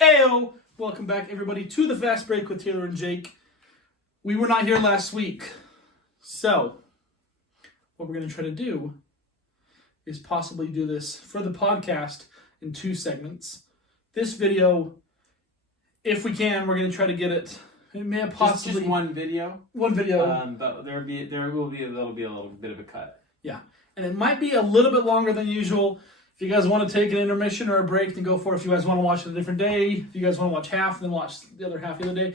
Ayo! Welcome back, everybody, to the Fast Break with Taylor and Jake. We were not here last week, so what we're going to try to do is possibly do this for the podcast in 2 segments. This video, if we can, we're going to try to get it. It may have possibly just one video. One video, but there will be a little bit of a cut. Yeah, and it might be a little bit longer than usual. If you guys want to take an intermission or a break, then go for it. If you guys want to watch it a different day, if you guys want to watch half, then watch the other half the other day.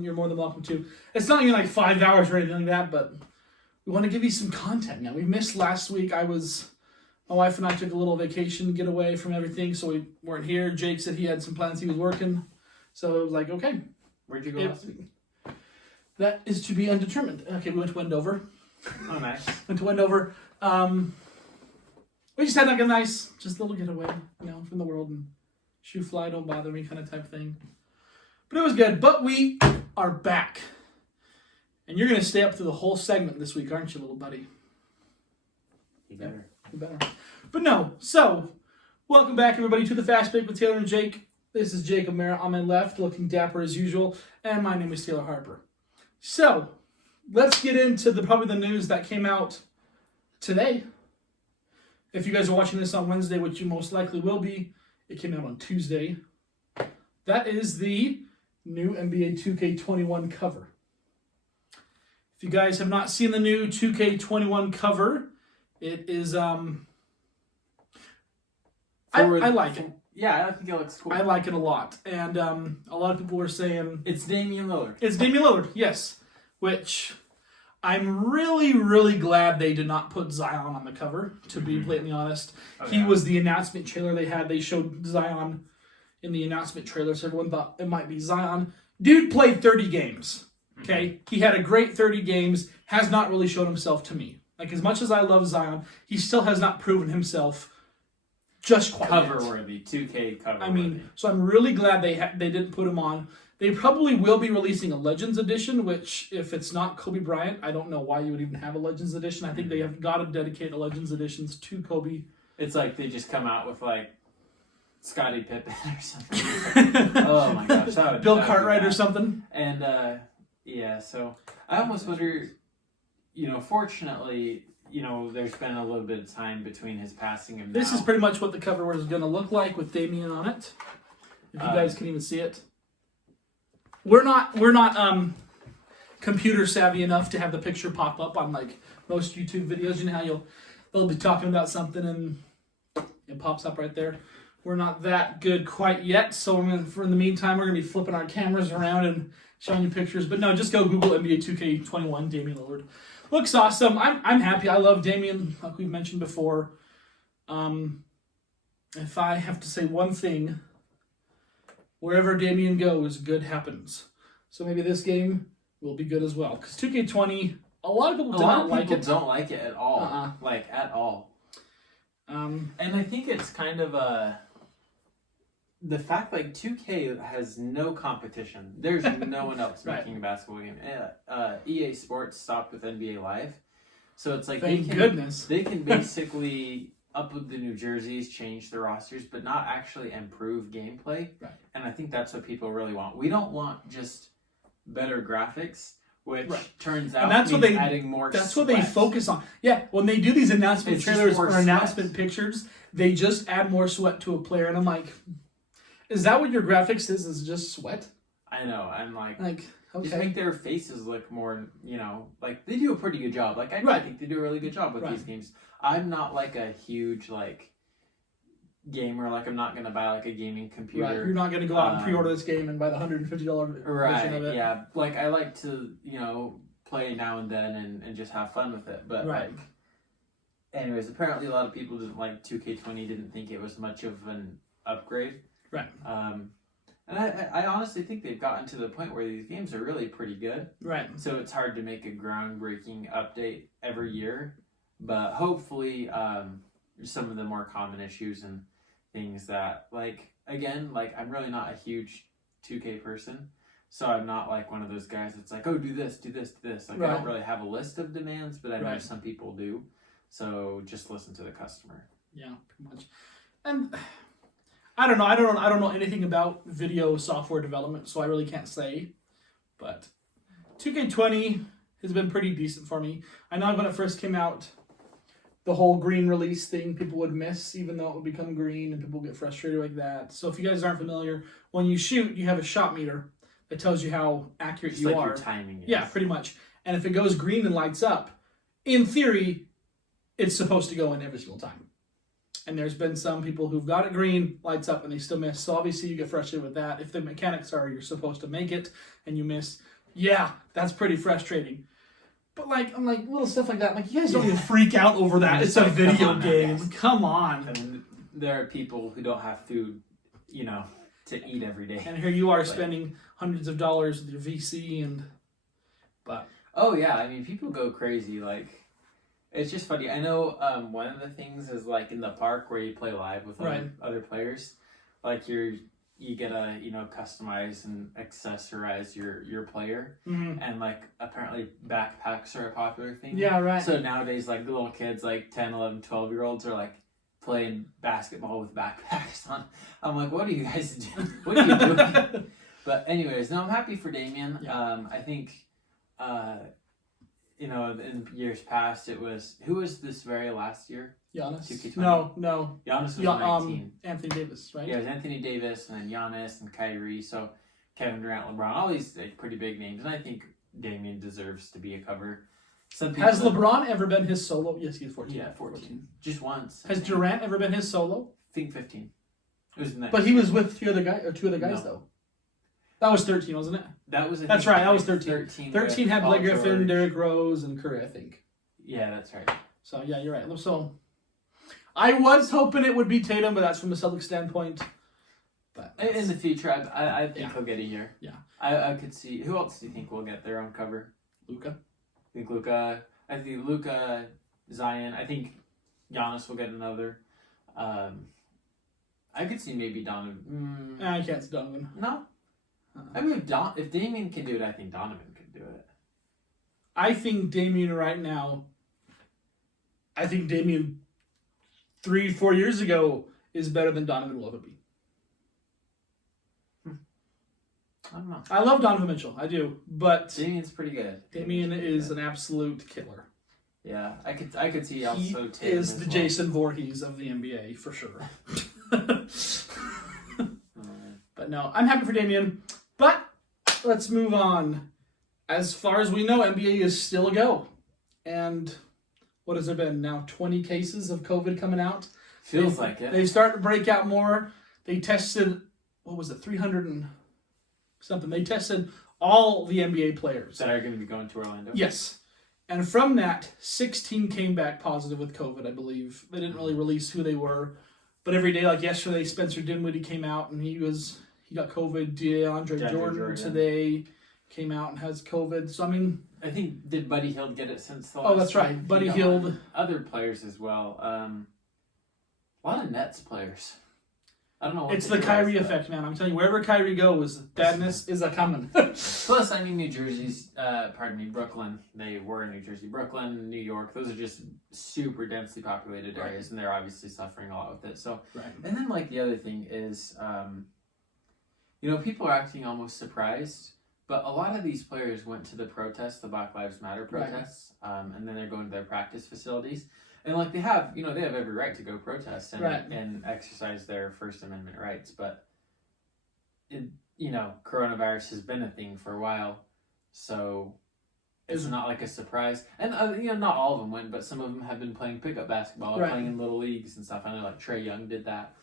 You're more than welcome to. It's not even like 5 hours or anything like that, but we want to give you some content now. We missed last week. My wife and I took a little vacation to get away from everything, so we weren't here. Jake said he had some plans. He was working, so it was like, okay. Where'd you go last week? That is to be undetermined. Okay, we went to Wendover. Oh, nice. Went to Wendover. We just had like a nice, just little getaway, from the world, and shoe fly, don't bother me kind of type thing. But it was good. But we are back. And you're going to stay up through the whole segment this week, aren't you, little buddy? You better. You better. But no, so, welcome back, everybody, to the Fast Break with Taylor and Jake. This is Jake O'Mara on my left, looking dapper as usual, and my name is Taylor Harper. So, let's get into probably the news that came out today. If you guys are watching this on Wednesday, which you most likely will be, it came out on Tuesday. That is the new NBA 2K21 cover. If you guys have not seen the new 2K21 cover, it is I like it. Yeah, I think it looks cool. I like it a lot. And a lot of people were saying it's Damian Lillard. It's Damian Lillard, yes. Which I'm really, really glad they did not put Zion on the cover, to be blatantly honest. He was the announcement trailer they had. They showed Zion in the announcement trailer, so everyone thought it might be Zion. Dude played 30 games, okay? He had a great 30 games, has not really shown himself to me. Like, as much as I love Zion, he still has not proven himself just quite cover-worthy, 2K cover-worthy. I mean, so I'm really glad they didn't put him on. They probably will be releasing a Legends Edition, which, if it's not Kobe Bryant, I don't know why you would even have a Legends Edition. I think they have got to dedicate a Legends Editions to Kobe. It's like they just come out with, like, Scottie Pippen or something. Oh, my gosh. Bill Cartwright or something. And, yeah, so I almost wonder, fortunately, there's been a little bit of time between his passing and This now. is pretty much what the cover was going to look like with Damian on it. If you guys can even see it. We're not computer savvy enough to have the picture pop up on like most YouTube videos. You know how they'll be talking about something and it pops up right there. We're not that good quite yet, so in the meantime we're gonna be flipping our cameras around and showing you pictures. But no, just go Google NBA 2K21 Damian Lillard. Looks awesome. I'm happy. I love Damian, like we've mentioned before. If I have to say one thing, wherever Damian goes, good happens. So maybe this game will be good as well. Because 2K20, a lot of people don't like it. Don't like it at all. Like, at all. And I think it's kind of the fact, like, 2K has no competition. There's no one else making a basketball game. EA Sports stopped with NBA Live. So it's like, Thank goodness. They can basically up with the New Jerseys, change the rosters, but not actually improve gameplay. Right. And I think that's what people really want. We don't want just better graphics, which turns out adding more That's sweat. what they focus on. Yeah, when they do these announcement trailers or announcement sweat. pictures, they just add more sweat to a player. And I'm like, is that what your graphics is just sweat? I know. I'm like okay. Just make their faces look more, like they do a pretty good job. Like I think they do a really good job with these games. I'm not like a huge gamer. Like I'm not gonna buy like a gaming computer. Right. You're not gonna go out and pre-order this game and buy the $150 version of it. Yeah. Like I like to, play now and then and just have fun with it. But anyways, apparently a lot of people didn't like 2K20. Didn't think it was much of an upgrade. Right. And I honestly think they've gotten to the point where these games are really pretty good. Right. So it's hard to make a groundbreaking update every year. But hopefully some of the more common issues and things that, I'm really not a huge 2K person. So I'm not like one of those guys that's like, oh, do this, do this, do this. I don't really have a list of demands, but I know some people do. So just listen to the customer. Yeah, pretty much. And I don't know. I don't know anything about video software development, so I really can't say. But 2K20 has been pretty decent for me. I know when it first came out, the whole green release thing people would miss, even though it would become green, and people get frustrated like that. So if you guys aren't familiar, when you shoot, you have a shot meter that tells you how accurate Just you like are. your timing is. Yeah, pretty much. And if it goes green and lights up, in theory, it's supposed to go in every single time. And there's been some people who've got it green, lights up, and they still miss. So obviously you get frustrated with that. If the mechanics are you're supposed to make it and you miss, yeah, that's pretty frustrating. But like, I'm like, little stuff like that. I'm like, you guys don't even freak out over that. It's a video game. Come on. And there are people who don't have food, you know, to eat every day. And here you are spending hundreds of dollars with your VC but oh yeah, I mean, people go crazy. Like, it's just funny. I know one of the things is like in the park where you play live with other players, like you get to, you know, customize and accessorize your player, and like apparently backpacks are a popular thing. Yeah, right. So nowadays, like the little kids, like 10, 11, 12-year-olds are like playing basketball with backpacks on. I'm like, what are you guys doing? What are you doing? But anyways, no, I'm happy for Damien. Yeah. I think, you know, in years past, it was, who was this very last year? Giannis? 2K20? No. Giannis was 19. Anthony Davis, right? Yeah, it was Anthony Davis and then Giannis and Kyrie. So Kevin Durant, LeBron, all these like, pretty big names. And I think Damien deserves to be a cover. Has LeBron ever been his solo? Yes, he's 14. Yeah, 14. Just once. Has Durant ever been his solo? I think 15. It was next But he was with two other guys, though. That was 13, wasn't it? That's right. That was 13. 13 had Blake Griffin, Derrick Rose, and Curry, I think. Yeah, that's right. So yeah, you're right. So I was hoping it would be Tatum, but that's from a Celtics standpoint. But in the future, I think he'll get a year. Yeah. I could see. Who else do you think will get their own cover? Luka. I think Luka, Zion. I think Giannis will get another. I could see maybe Donovan. I can't see Donovan. No. I mean, if Damien can do it, I think Donovan can do it. I think Damien right now. I think Damien 3-4 years ago is better than Donovan will ever be. I don't know. I love Donovan Mitchell. I do, but Damien's pretty good. Damien is an absolute killer. Yeah, I could see also. He is the Jason Voorhees of the NBA for sure. But no, I'm happy for Damien. But let's move on. As far as we know, NBA is still a go. And what has there been now? 20 cases of COVID coming out. Feels like it. They've started to break out more. They tested, 300 and something. They tested all the NBA players that are going to be going to Orlando. Yes. And from that, 16 came back positive with COVID, I believe. They didn't really release who they were. But every day, like yesterday, Spencer Dinwiddie came out and he got COVID. DeAndre Jordan today came out and has COVID. So, I mean... I think, did Buddy Hield get it since the last Oh, that's right. Buddy Hield. Other players as well. A lot of Nets players. I don't know what it's the Kyrie effect, man. I'm telling you, wherever Kyrie goes, badness is a-coming. Plus, I mean, Brooklyn. They were in New Jersey. Brooklyn, New York, those are just super densely populated areas, and they're obviously suffering a lot with it. So, And then, like, the other thing is, you know, people are acting almost surprised, but a lot of these players went to the protests, the Black Lives Matter protests, and then they're going to their practice facilities. And like they have every right to go protest and exercise their First Amendment rights, but coronavirus has been a thing for a while, so it's not like a surprise. And not all of them went, but some of them have been playing pickup basketball, or playing in little leagues and stuff. I know like Trae Young did that.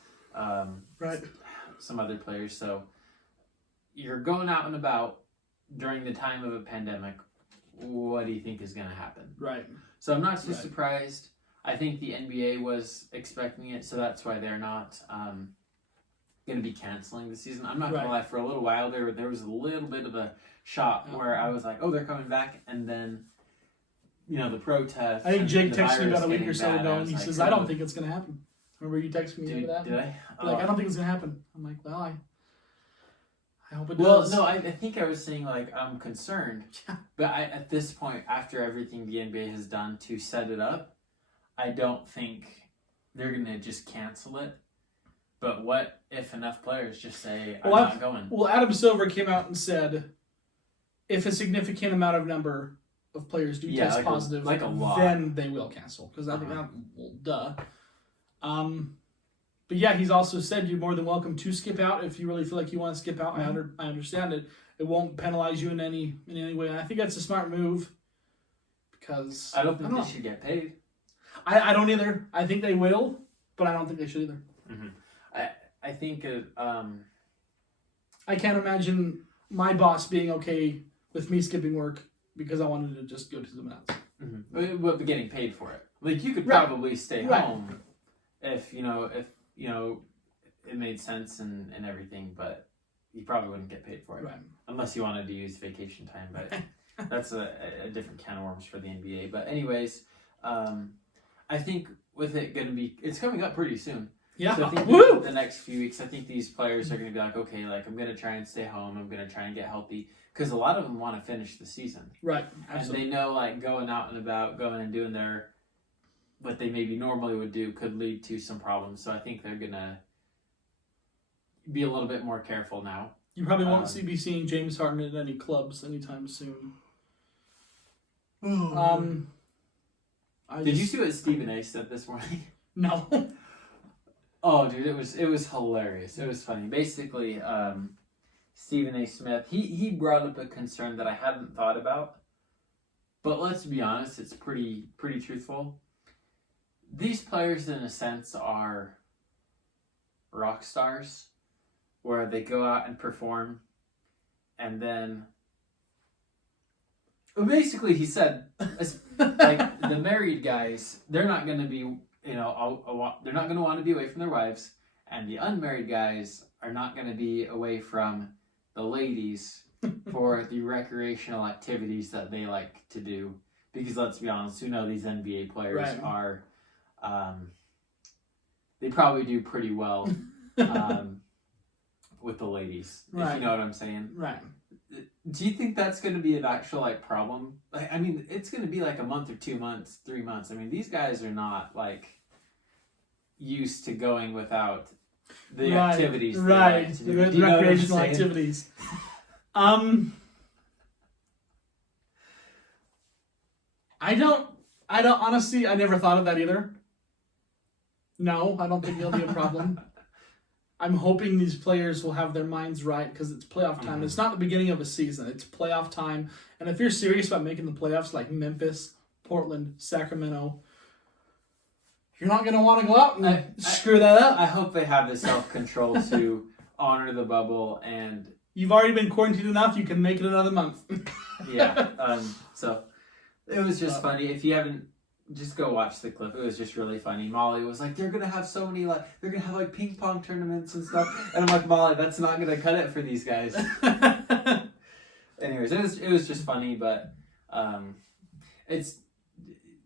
Some other players. So you're going out and about during the time of a pandemic. What do you think is going to happen? Right. So I'm not too surprised. I think the NBA was expecting it, so that's why they're not going to be canceling the season. I'm not going to lie, for a little while there was a little bit of a shock where I was like, oh, they're coming back, and then, the protests. I think Jake texted me about a week or so ago, and he says, I don't think it's going to happen. Remember you texted me about that? Did I? I don't think it's going to happen. I'm like, well, I hope it does. Well, no, I think I was saying, like, I'm concerned. But at this point, after everything the NBA has done to set it up, I don't think they're going to just cancel it. But what if enough players just say, I'm Well, not going? Well, Adam Silver came out and said if a significant amount of number of players do test positive, like a lot. then they will cancel. Because I think that, well, duh. But yeah, he's also said you're more than welcome to skip out if you really feel like you want to skip out. I understand it. It won't penalize you in any way. And I think that's a smart move because I don't think they should get paid. I don't either. I think they will, but I don't think they should either. I think I can't imagine my boss being okay with me skipping work because I wanted to just go to someone else. But getting paid for it. Like you could Right. probably stay Right. home if it made sense and everything, but you probably wouldn't get paid for it Right. unless you wanted to use vacation time. But that's a different can of worms for the NBA. But anyways, I think with it it's coming up pretty soon. Yeah. So I think Woo! the next few weeks, I think these players are going to be like, okay, like I'm going to try and stay home. I'm going to try and get healthy because a lot of them want to finish the season. Right. And Absolutely. they know like going out and about, going and doing what they maybe normally would do could lead to some problems. So I think they're going to be a little bit more careful now. You probably won't be seeing James Harden at any clubs anytime soon. Did you see what Stephen A said this morning? No. Oh, dude, it was hilarious. It was funny. Basically, Stephen A. Smith, he brought up a concern that I hadn't thought about, but let's be honest, it's pretty truthful. These players, in a sense, are rock stars, where they go out and perform, and then basically he said, like the married guys, they're not going to be. They're not going to want to be away from their wives, and the unmarried guys are not going to be away from the ladies for the recreational activities that they like to do. Because let's be honest, these NBA players are, they probably do pretty well with the ladies, if you know what I'm saying. Right. Do you think that's going to be an actual problem? I mean, it's going to be like a month or 2 months, 3 months. I mean, these guys are not used to going without the activities. Right. Like The recreational activities. I don't honestly, I never thought of that either. No, I don't think it'll be a problem. I'm hoping these players will have their minds right because it's playoff time. It's not the beginning of a season. It's playoff time. And if you're serious about making the playoffs like Memphis, Portland, Sacramento, you're not going to want to go out and screw that up. I hope they have the self-control to honor the bubble. And you've already been quarantined enough. You can make it another month. Yeah. So it was just funny. If you haven't, just go watch the clip. It was just really funny. Molly was like, they're going to have so many, they're going to have ping pong tournaments and stuff. And I'm like, Molly, that's not going to cut it for these guys. Anyways, it was just funny, but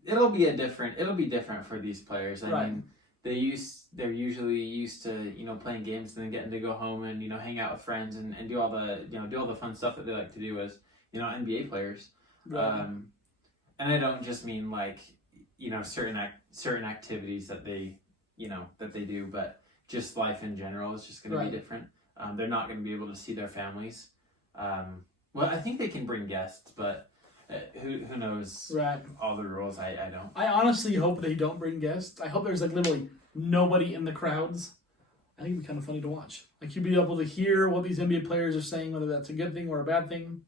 it'll be different for these players. I mean, they're usually used to, playing games and then getting to go home and, hang out with friends and do all the fun stuff that they like to do as, NBA players. Right. And I don't just mean certain activities that they do, but just life in general is just going to be different. They're not going to be able to see their families. Well, I think they can bring guests, but who knows all the rules? I don't. I honestly hope they don't bring guests. I hope there's literally nobody in the crowds. I think it'd be kind of funny to watch. You'd be able to hear what these NBA players are saying, whether that's a good thing or a bad thing.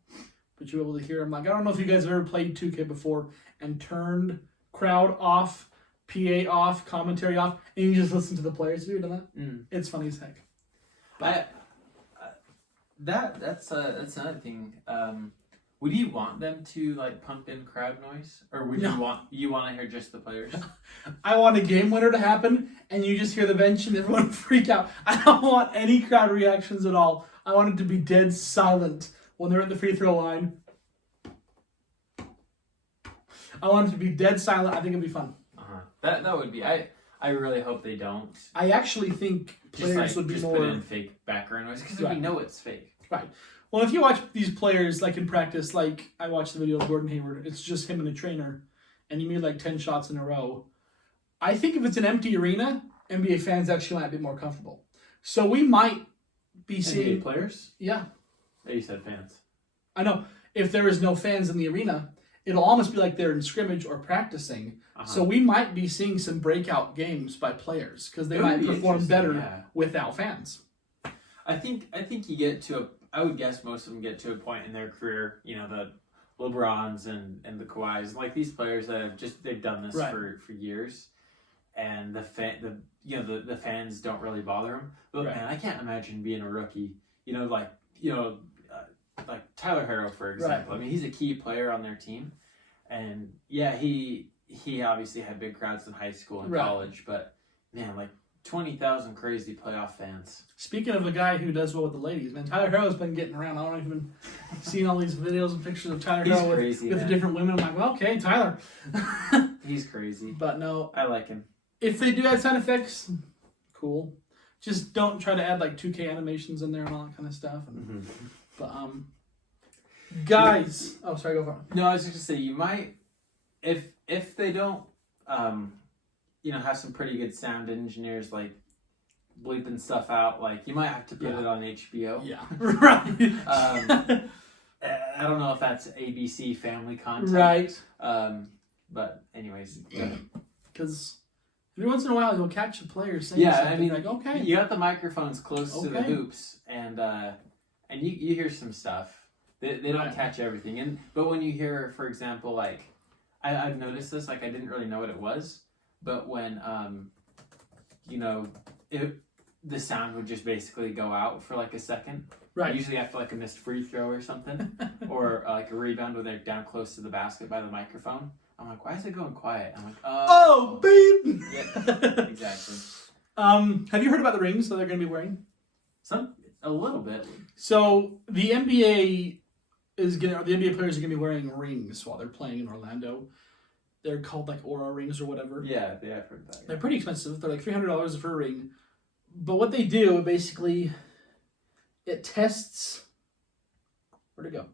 But you're able to hear them. I don't know if you guys have ever played 2K before and turned crowd off, PA off, commentary off, and you just listen to the players. Have you ever done that? It's funny as heck. But that's another thing. Would you want them to pump in crowd noise, or would you want to hear just the players? I want a game winner to happen, and you just hear the bench and everyone freak out. I don't want any crowd reactions at all. I want it to be dead silent when they're at the free throw line. I want it to be dead silent. I think it'd be fun. That would be. I really hope they don't. I actually think players would be more. Just put in fake background noise because we know it's fake. Right. Well, if you watch these players in practice, I watched the video of Gordon Hayward. It's just him and a trainer, and he made 10 shots in a row. I think if it's an empty arena, NBA fans actually might be more comfortable. So we might be NBA seeing players? yeah. Oh, you said fans. I know. If there is no fans in the arena, it'll almost be like they're in scrimmage or practicing. So we might be seeing some breakout games by players because they It would might be perform interesting, better yeah. without fans. I think you get to a. I would guess most of them get to a point in their career. You know, the LeBrons and the Kawhis, like these players that have they've done this Right. for years, and the fans don't really bother them. But Right. man, I can't imagine being a rookie. Like Tyler Herro, for example. Right. I mean, he's a key player on their team, and yeah, he obviously had big crowds in high school and Right. college, but man, like 20,000 crazy playoff fans. Speaking of a guy who does well with the ladies, man, Tyler Harrow's been getting around. I don't know if you've been seeing all these videos and pictures of Tyler He's Harrow crazy, with man. different women. I'm like, well, okay, Tyler. He's crazy. But no, I like him. if they do add sound effects, cool. Just don't try to add like 2K animations in there and all that kind of stuff. And, But guys, oh sorry, go for it. No, I was just gonna say you might, if they don't, have some pretty good sound engineers like bleeping stuff out. Like you might have to put Yeah. it on HBO. Yeah, right. I don't know if that's ABC family content. Right. But anyways. Because every once in a while you'll catch a player saying Yeah, something I mean, like, okay. you got the microphones close to the Okay. hoops, and you hear some stuff. They don't Right. catch everything, but when you hear, for example, like I've noticed this, like I didn't really know what it was, but when the sound would just basically go out for like a second. Right. Usually after like a missed free throw or something, or like a rebound when they're down close to the basket by the microphone. I'm like, why is it going quiet? I'm like, Oh, beep! Yeah, exactly. Have you heard about the rings that they're going to be wearing? A little bit. So the NBA players are going to be wearing rings while they're playing in Orlando. They're called like Aura rings or whatever. Yeah, I've heard that. They're pretty expensive. They're like $300 for a ring. But what they do, basically, it tests... Where'd it go?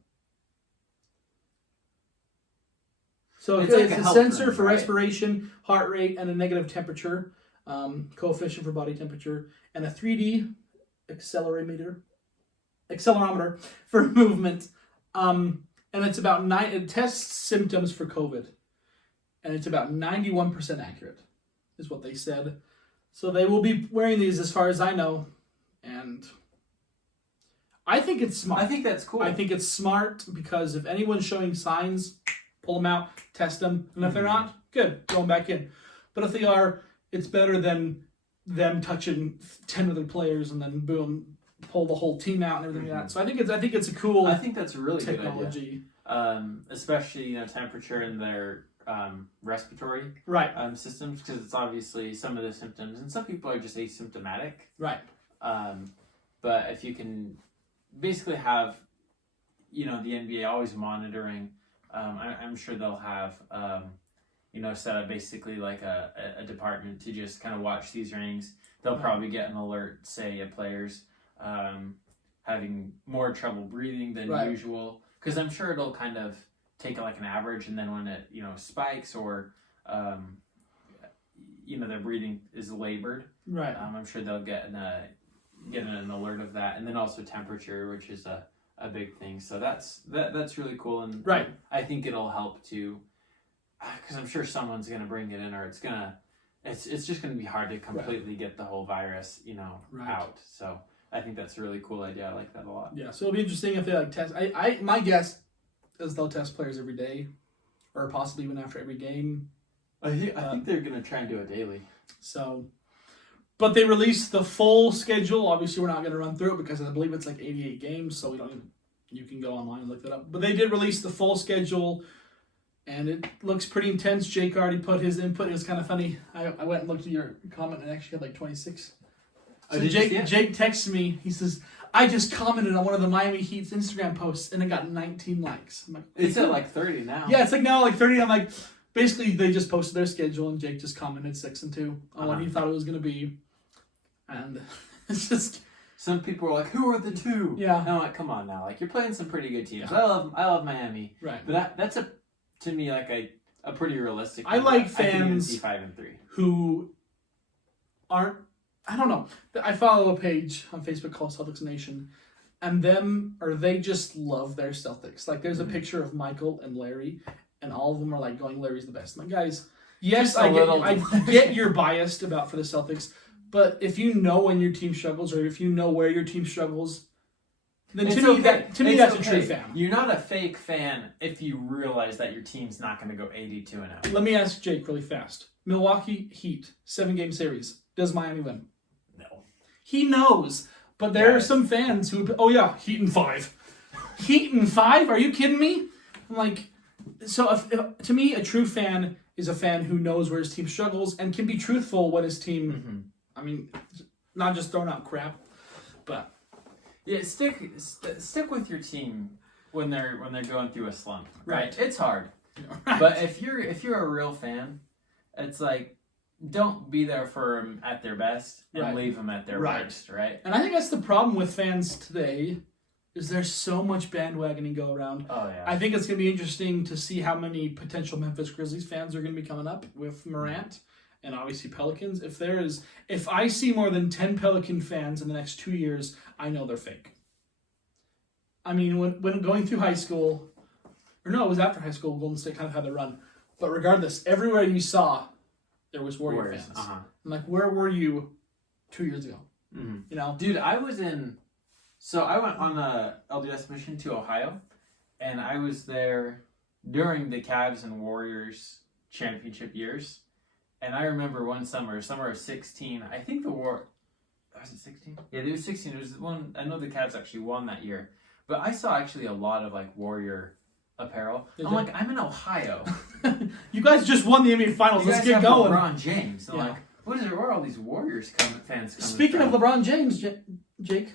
So It's like it's a a health sensor ring, for right? respiration, heart rate, and a negative temperature, coefficient for body temperature, and a 3D accelerometer for movement. And it's about it tests symptoms for COVID. And it's about 91% accurate, is what they said. So they will be wearing these as far as I know. And I think it's smart. I think that's cool. I think it's smart because if anyone's showing signs, pull them out, test them. And if they're not, good, throw them back in. But if they are, it's better than them touching 10 other players and then boom, pull the whole team out and everything like that. So I think it's a cool I think that's a really technology. good idea. Especially temperature in their respiratory Right, systems, because it's obviously some of the symptoms, and some people are just asymptomatic. right. But if you can basically have, the NBA always monitoring, I'm sure they'll have, set up basically like a department to just kind of watch these rings. They'll probably get an alert, say, a player's having more trouble breathing than Right. usual, because I'm sure it'll kind of take like an average, and then when it spikes or their breathing is labored, Right. I'm sure they'll get an alert of that, and then also temperature, which is a big thing. So that's really cool, and Right. I think it'll help to, because I'm sure someone's gonna bring it in, or it's just gonna be hard to completely get the whole virus Right. out. So I think that's a really cool idea. I like that a lot. Yeah, so it'll be interesting if they like test. My guess is they'll test players every day, or possibly even after every game. I think they're gonna try and do it daily. So, but they released the full schedule. Obviously, we're not going to run through it because I believe it's like 88 games, so you can go online and look that up. But they did release the full schedule, and it looks pretty intense. Jake already put his input. It was kind of funny. I went and looked at your comment and actually had like 26. So did you see it? Jake texts me. He says, I just commented on one of the Miami Heat's Instagram posts, and it got 19 likes. I'm like, It's at like 30 now. yeah, it's like now like 30. I'm like, basically they just posted their schedule, and Jake just commented 6 and 2 on what he thought it was going to be. And it's just, Some people were like, "Who are the two?" Yeah. And I'm like, "Come on now! Like you're playing some pretty good teams. Yeah. I love Miami, right. but that's to me like a pretty realistic. I number. like I can even fans see 5-3. who aren't I don't know. I follow a page on Facebook called Celtics Nation, and they just love their Celtics. Like, there's a picture of Michael and Larry, and all of them are like going, Larry's the best. I'm like, guys, yes, I get you're biased for the Celtics, but if you know when your team struggles, or if you know where your team struggles, then to me that's a true fan. You're not a fake fan if you realize that your team's not going to go 82-0. Let me ask Jake really fast. Milwaukee Heat, 7-game series. Does Miami win? No. He knows, but there are some fans who, oh yeah, Heat in 5. Heat in 5? Are you kidding me? I'm like, so if, to me, a true fan is a fan who knows where his team struggles and can be truthful when his team, I mean, not just throwing out crap, but yeah, stick with your team when they're going through a slump. Right? It's hard, but if you're a real fan, it's like, don't be there for them at their best and leave them at their worst, right? And I think that's the problem with fans today, is there's so much bandwagoning go around. Oh yeah. I think it's going to be interesting to see how many potential Memphis Grizzlies fans are going to be coming up with Morant, and obviously Pelicans. If I see more than 10 Pelican fans in the next 2 years, I know they're fake. I mean, when going through high school, or no, it was after high school, Golden State kind of had their run. But regardless, everywhere you saw, there was Warriors fans. I'm like, where were you 2 years ago? Mm-hmm. You know? Dude, I went on a LDS mission to Ohio, and I was there during the Cavs and Warriors championship years. And I remember one summer of 16, I think was it 16? Yeah, it was 16. It was one, I know the Cavs actually won that year. But I saw actually a lot of like Warrior apparel. Like, I'm in Ohio. You guys just won the NBA Finals. Let's get going. LeBron James. I'm like, where are all these Warriors fans coming Speaking from? of LeBron James, Jake,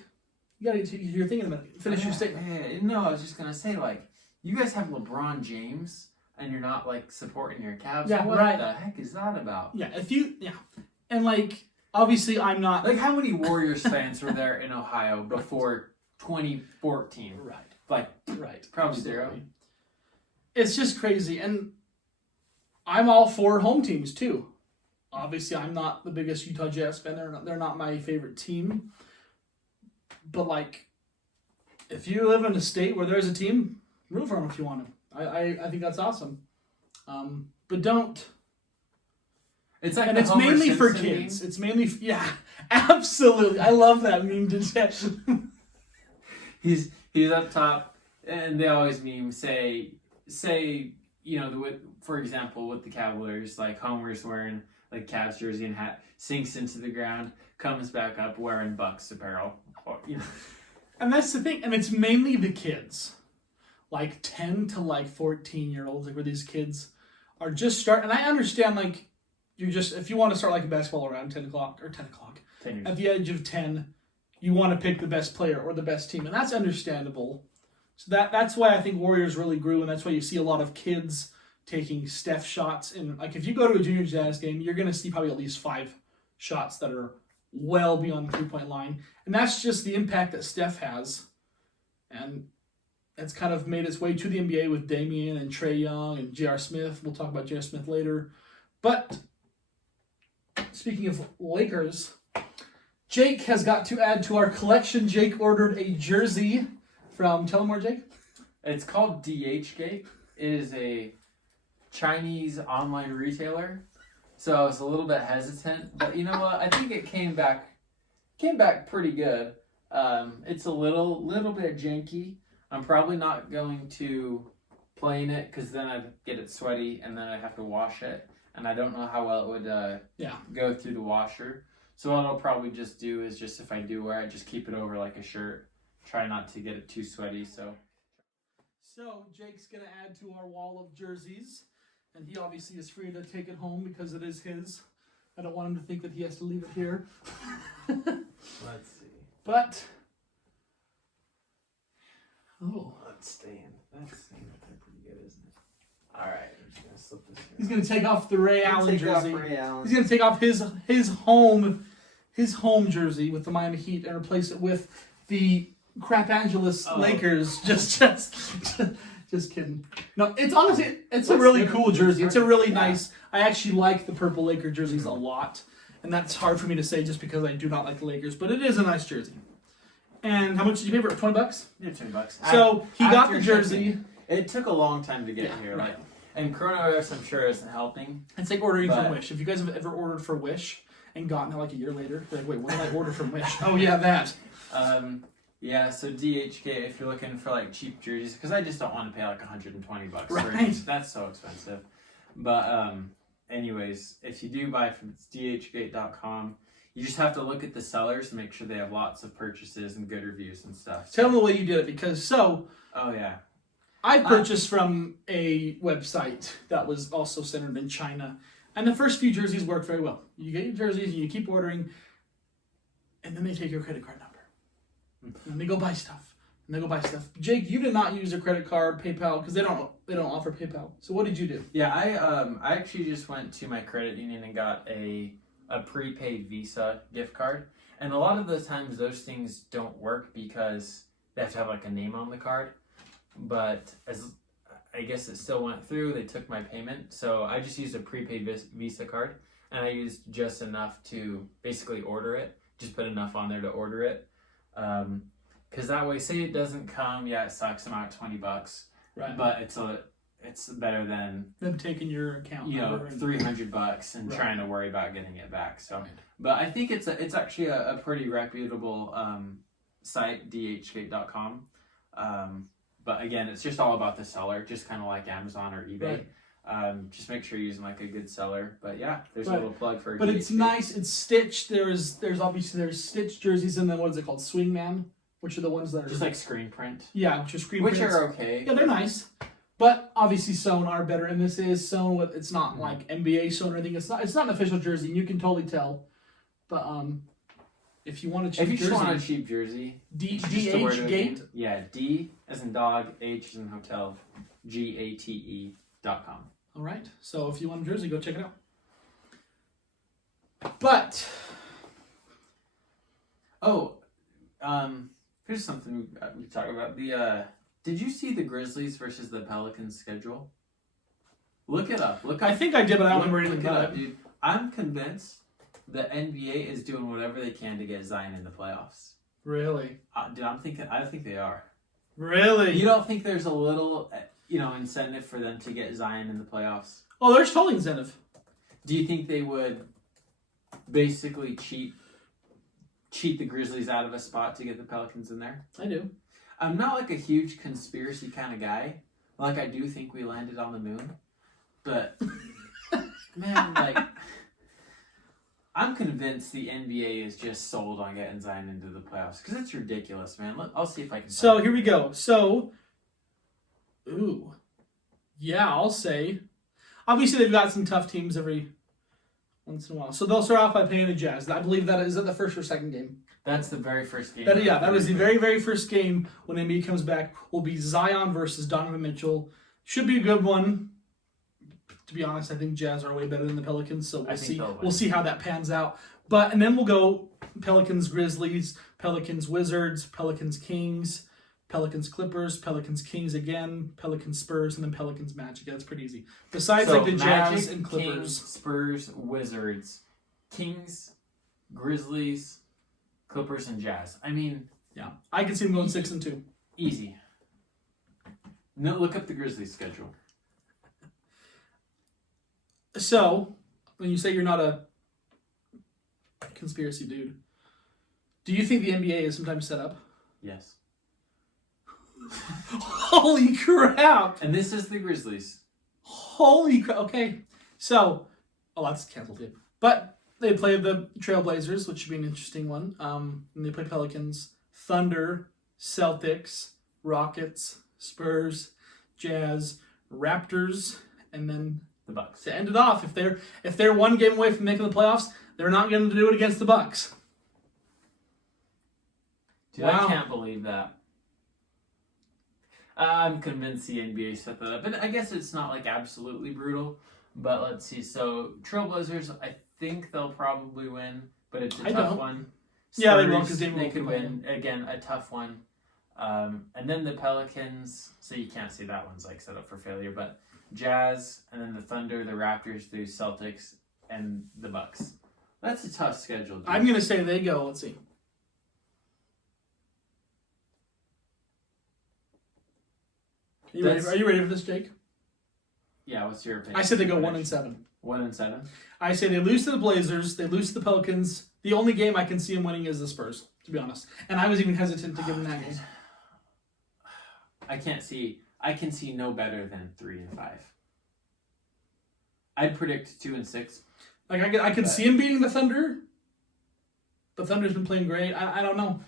you got to your thing in a minute. Finish your statement. Yeah, no, I was just going to say, like, you guys have LeBron James, and you're not, like, supporting your Cavs. Yeah, what right. the heck is that about? Yeah, and, like, obviously I'm not... Like, how many Warriors fans were there in Ohio before 2014? Right. Like, probably Absolutely. zero. It's just crazy, and I'm all for home teams, too. Obviously, I'm not the biggest Utah Jazz fan. They're not my favorite team. But, like, if you live in a state where there's a team, root for them if you want to. I think that's awesome. But don't. It's like, and it's Homer mainly for Simpson kids. It's mainly, absolutely. I love that meme. He's up top, and they always meme say, you know, for example, with the Cavaliers, like Homer's wearing like Cavs jersey and hat, sinks into the ground, comes back up wearing Bucks apparel. Or, you know. And that's the thing, and it's mainly the kids, like 10 to like 14-year-olds, like where these kids are just starting. And I understand, like, if you want to start like a basketball around 10 o'clock, at the age of 10, you want to pick the best player or the best team, and that's understandable. So that's why I think Warriors really grew, and that's why you see a lot of kids taking Steph shots. And like, if you go to a junior Jazz game, you're going to see probably at least 5 shots that are well beyond the 3-point line. And that's just the impact that Steph has. And it's kind of made its way to the NBA with Damian and Trae Young and J.R. Smith. We'll talk about J.R. Smith later. But speaking of Lakers, Jake has got to add to our collection. Jake ordered a jersey from, tell him more, Jake. It's called DHgate. It is a Chinese online retailer. So I was a little bit hesitant, but you know what? I think it came back pretty good. It's a little bit janky. I'm probably not going to play in it because then I'd get it sweaty and then I'd have to wash it, and I don't know how well it would go through the washer. So what I'll probably just do is if I do wear it, just keep it over like a shirt. Try not to get it too sweaty. So Jake's gonna add to our wall of jerseys. And he obviously is free to take it home because it is his. I don't want him to think that he has to leave it here. Let's see. But, That's staying pretty good, isn't it? All right, I'm just gonna slip this here. He's gonna take off the Ray Allen jersey. Allen. He's gonna take off his home jersey with the Miami Heat and replace it with the Crap Angeles Lakers. Just kidding. No, it's honestly, it's a really cool jersey. It's a really nice, I actually like the purple Laker jerseys a lot. and that's hard for me to say just because I do not like the Lakers. But it is a nice jersey. And how much did you pay for it? $20? Yeah, $20. So he got After the jersey. shipping, it took a long time to get Yeah, here. right. Like, and coronavirus, I'm sure, isn't helping. It's like ordering from But- Wish. If you guys have ever ordered for Wish and gotten it like a year later, you're like, wait, what did I order from Wish? Oh yeah, that. Yeah, so DHK, if you're looking for like cheap jerseys, because I just don't want to pay like $120 for Right. it. That's so expensive. But anyways, if you do buy from dhgate.com, you just have to look at the sellers and make sure they have lots of purchases and good reviews and stuff. Tell them the way you did it because Oh yeah. I purchased from a website that was also centered in China, and the first few jerseys worked very well. You get your jerseys and you keep ordering, and then they take your credit card number. And they go buy stuff. Jake, you did not use a credit card, PayPal, because they don't offer PayPal. So what did you do? Yeah, I actually just went to my credit union and got a prepaid Visa gift card. And a lot of the times those things don't work because they have to have like a name on the card. But as I guess it still went through, they took my payment. So I just used a prepaid Visa card, and I used just enough to basically order it. Just put enough on there to order it. Because that way, say it doesn't come, yeah, it sucks. I'm out $20, Right. but it's better than Them taking your account $300 and Right. trying to worry about getting it back. So, Right. but I think it's actually a pretty reputable site, dhgate.com. But again, it's just all about the seller, just kind of like Amazon or eBay. Just make sure you're using like a good seller. But yeah, there's a little plug for. But DHgate. it's nice. It's stitched. There's obviously stitched jerseys, and then what is it called? Swingman, which are the ones that are Just like screen print, yeah, which are screen which prints. are okay. Yeah, they're nice, but obviously sewn are better. And this is sewn with. It's not Mhm. like NBA sewn or anything. It's not an official jersey. And you can totally tell. But if you want a cheap If you just jersey, want a cheap jersey, DH just the word of it Gate. again. Yeah, D as in dog, H as in hotel, GATE.com. All right. So if you want a jersey, go check it out. But Here's something we talk about. Did you see the Grizzlies versus the Pelicans schedule? Look it up. I think I did, but I don't remember look anything it about up, it. dude. I'm convinced the NBA is doing whatever they can to get Zion in the playoffs. Really? Dude, I think they are. Really? You don't think there's a little, incentive for them to get Zion in the playoffs? Oh, there's totally incentive. Do you think they would basically cheat the Grizzlies out of a spot to get the Pelicans in there? I do. I'm not like a huge conspiracy kind of guy. Like, I do think we landed on the moon. But, man, like, I'm convinced the NBA is just sold on getting Zion into the playoffs. Because it's ridiculous, man. I'll see if I can... So, here we go. So, yeah, I'll say. Obviously, they've got some tough teams every once in a while. So, they'll start off by playing the Jazz. I believe that is that the first or second game? That's the very first game. That was the very, very first game when NBA comes back. Will be Zion versus Donovan Mitchell. Should be a good one. To be honest, I think Jazz are way better than the Pelicans, so I think they'll win. We'll see how that pans out. And then we'll go Pelicans Grizzlies, Pelicans Wizards, Pelicans Kings, Pelicans Clippers, Pelicans Kings again, Pelicans Spurs, and then Pelicans Magic. That's pretty easy. Besides like the Magic, Jazz and Clippers. Kings, Spurs, Wizards, Kings, Grizzlies, Clippers, and Jazz. I mean, Yeah, I can see them going 6-2. easy. No, look up the Grizzlies schedule. So, when you say you're not a conspiracy dude, do you think the NBA is sometimes set up? Yes. Holy crap! And this is the Grizzlies. Holy crap! Okay, so that's canceled too. But they play the Trailblazers, which should be an interesting one. And they play Pelicans, Thunder, Celtics, Rockets, Spurs, Jazz, Raptors, and then The Bucks. to end it off, if they're one game away from making the playoffs, they're not going to do it against the Bucks. Dude, Wow. I can't believe that. I'm convinced the NBA set that up. And I guess it's not like absolutely brutal. But let's see. So, Trailblazers, I think they'll probably win. But it's a I tough don't. one. Yeah, they Spurs, will, 'cause they they will could play win. Again, a tough one. And then the Pelicans. So you can't see that one's like set up for failure. But Jazz, and then the Thunder, the Raptors, the Celtics, and the Bucks. That's a tough schedule. Dude. I'm going to say they go, let's see. Are you ready for this, Jake? Yeah, what's your opinion? I said they go 1-7. 1-7? I say they lose to the Blazers, they lose to the Pelicans. The only game I can see them winning is the Spurs, to be honest. And I was even hesitant to give them that game. I can see no better than 3-5. I'd predict 2-6. Like I could see him beating the Thunder. The Thunder's been playing great. I don't know.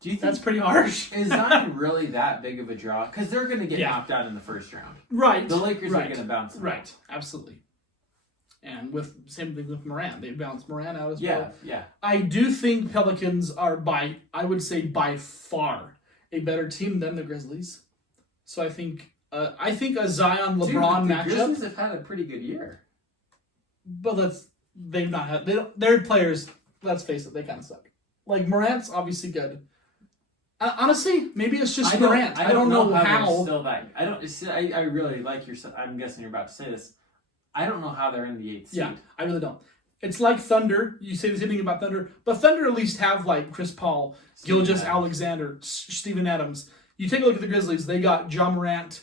Do you think That's pretty harsh? Is Zion really that big of a draw? Because they're going to get knocked out in the first round. Right. The Lakers are going to bounce them out. Absolutely. And same thing with Morant. They bounced Morant out as well. Yeah. I do think Pelicans are I would say by far a better team than the Grizzlies. So I think a Zion LeBron matchup. The Grizzlies have had a pretty good year. But they've not had their players, let's face it, they kind of suck. Like Morant's obviously good. Honestly, maybe it's just Morant. I don't know how. Still that. I really like your. I'm guessing you're about to say this. I don't know how they're in the 8th seed. Yeah, I really don't. It's like Thunder. You say the same thing about Thunder, but Thunder at least have like Chris Paul, Gilgeous-Alexander, Steven Adams. You take a look at the Grizzlies. They got Ja Morant,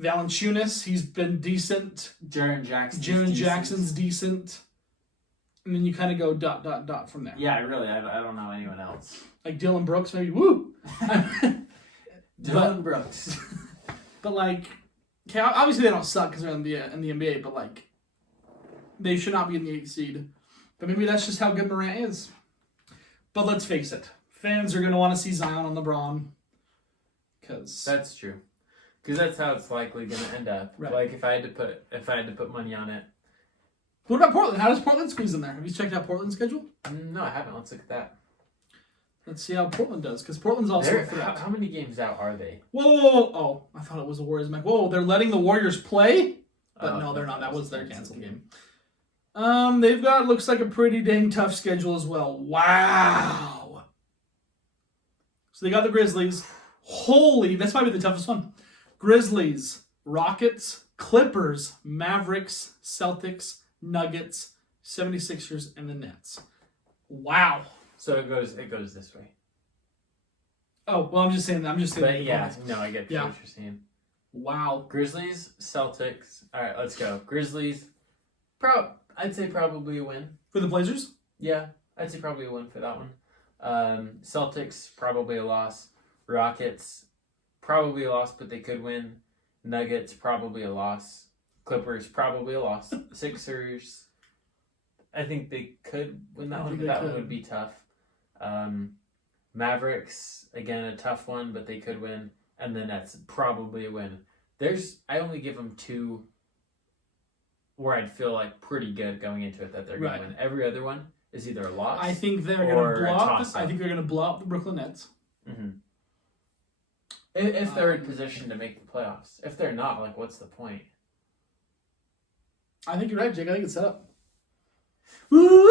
Valanciunas. He's been decent. Jaren Jackson's decent. And then you kind of go ... from there. Yeah, I don't know anyone else. Like Dylan Brooks, maybe. Woo! Dylan Brooks. But like, okay, obviously they don't suck because they're in the NBA, but like, they should not be in the 8th seed. But maybe that's just how good Morant is. But let's face it, fans are going to want to see Zion on LeBron. That's true. Because that's how it's likely going to end up. Right. Like if I had to put money on it. What about Portland? How does Portland squeeze in there? Have you checked out Portland's schedule? No, I haven't. Let's look at that. Let's see how Portland does, because Portland's also up for that. How many games out are they? Whoa! Oh, I thought it was the Warriors. Whoa, they're letting the Warriors play? But no, they're not. That was their canceled game. They've got, looks like a pretty dang tough schedule as well. Wow! So they got the Grizzlies. Holy, that's probably the toughest one. Grizzlies, Rockets, Clippers, Mavericks, Celtics, Nuggets, 76ers, and the Nets. Wow. So it goes this way. Oh, well, I'm just saying. But yeah, no, I get what you're saying. Wow. Grizzlies, Celtics. All right, let's go. Grizzlies. I'd say probably a win. For the Blazers? Yeah, I'd say probably a win for that one. Celtics, probably a loss. Rockets, probably a loss, but they could win. Nuggets, probably a loss. Clippers, probably a loss. Sixers, I think they could win that one, but that one would be tough. Mavericks, again, a tough one, but they could win. And then that's probably a win. I only give them 2 where I'd feel like pretty good going into it that they're going to win. Every other one is either a loss. I think they're going to blow up. I think they're going to blow up the Brooklyn Nets. Mm-hmm. If they're in position to make the playoffs. If they're not, like, what's the point? I think you're right, Jake. I think it's set up. Woo!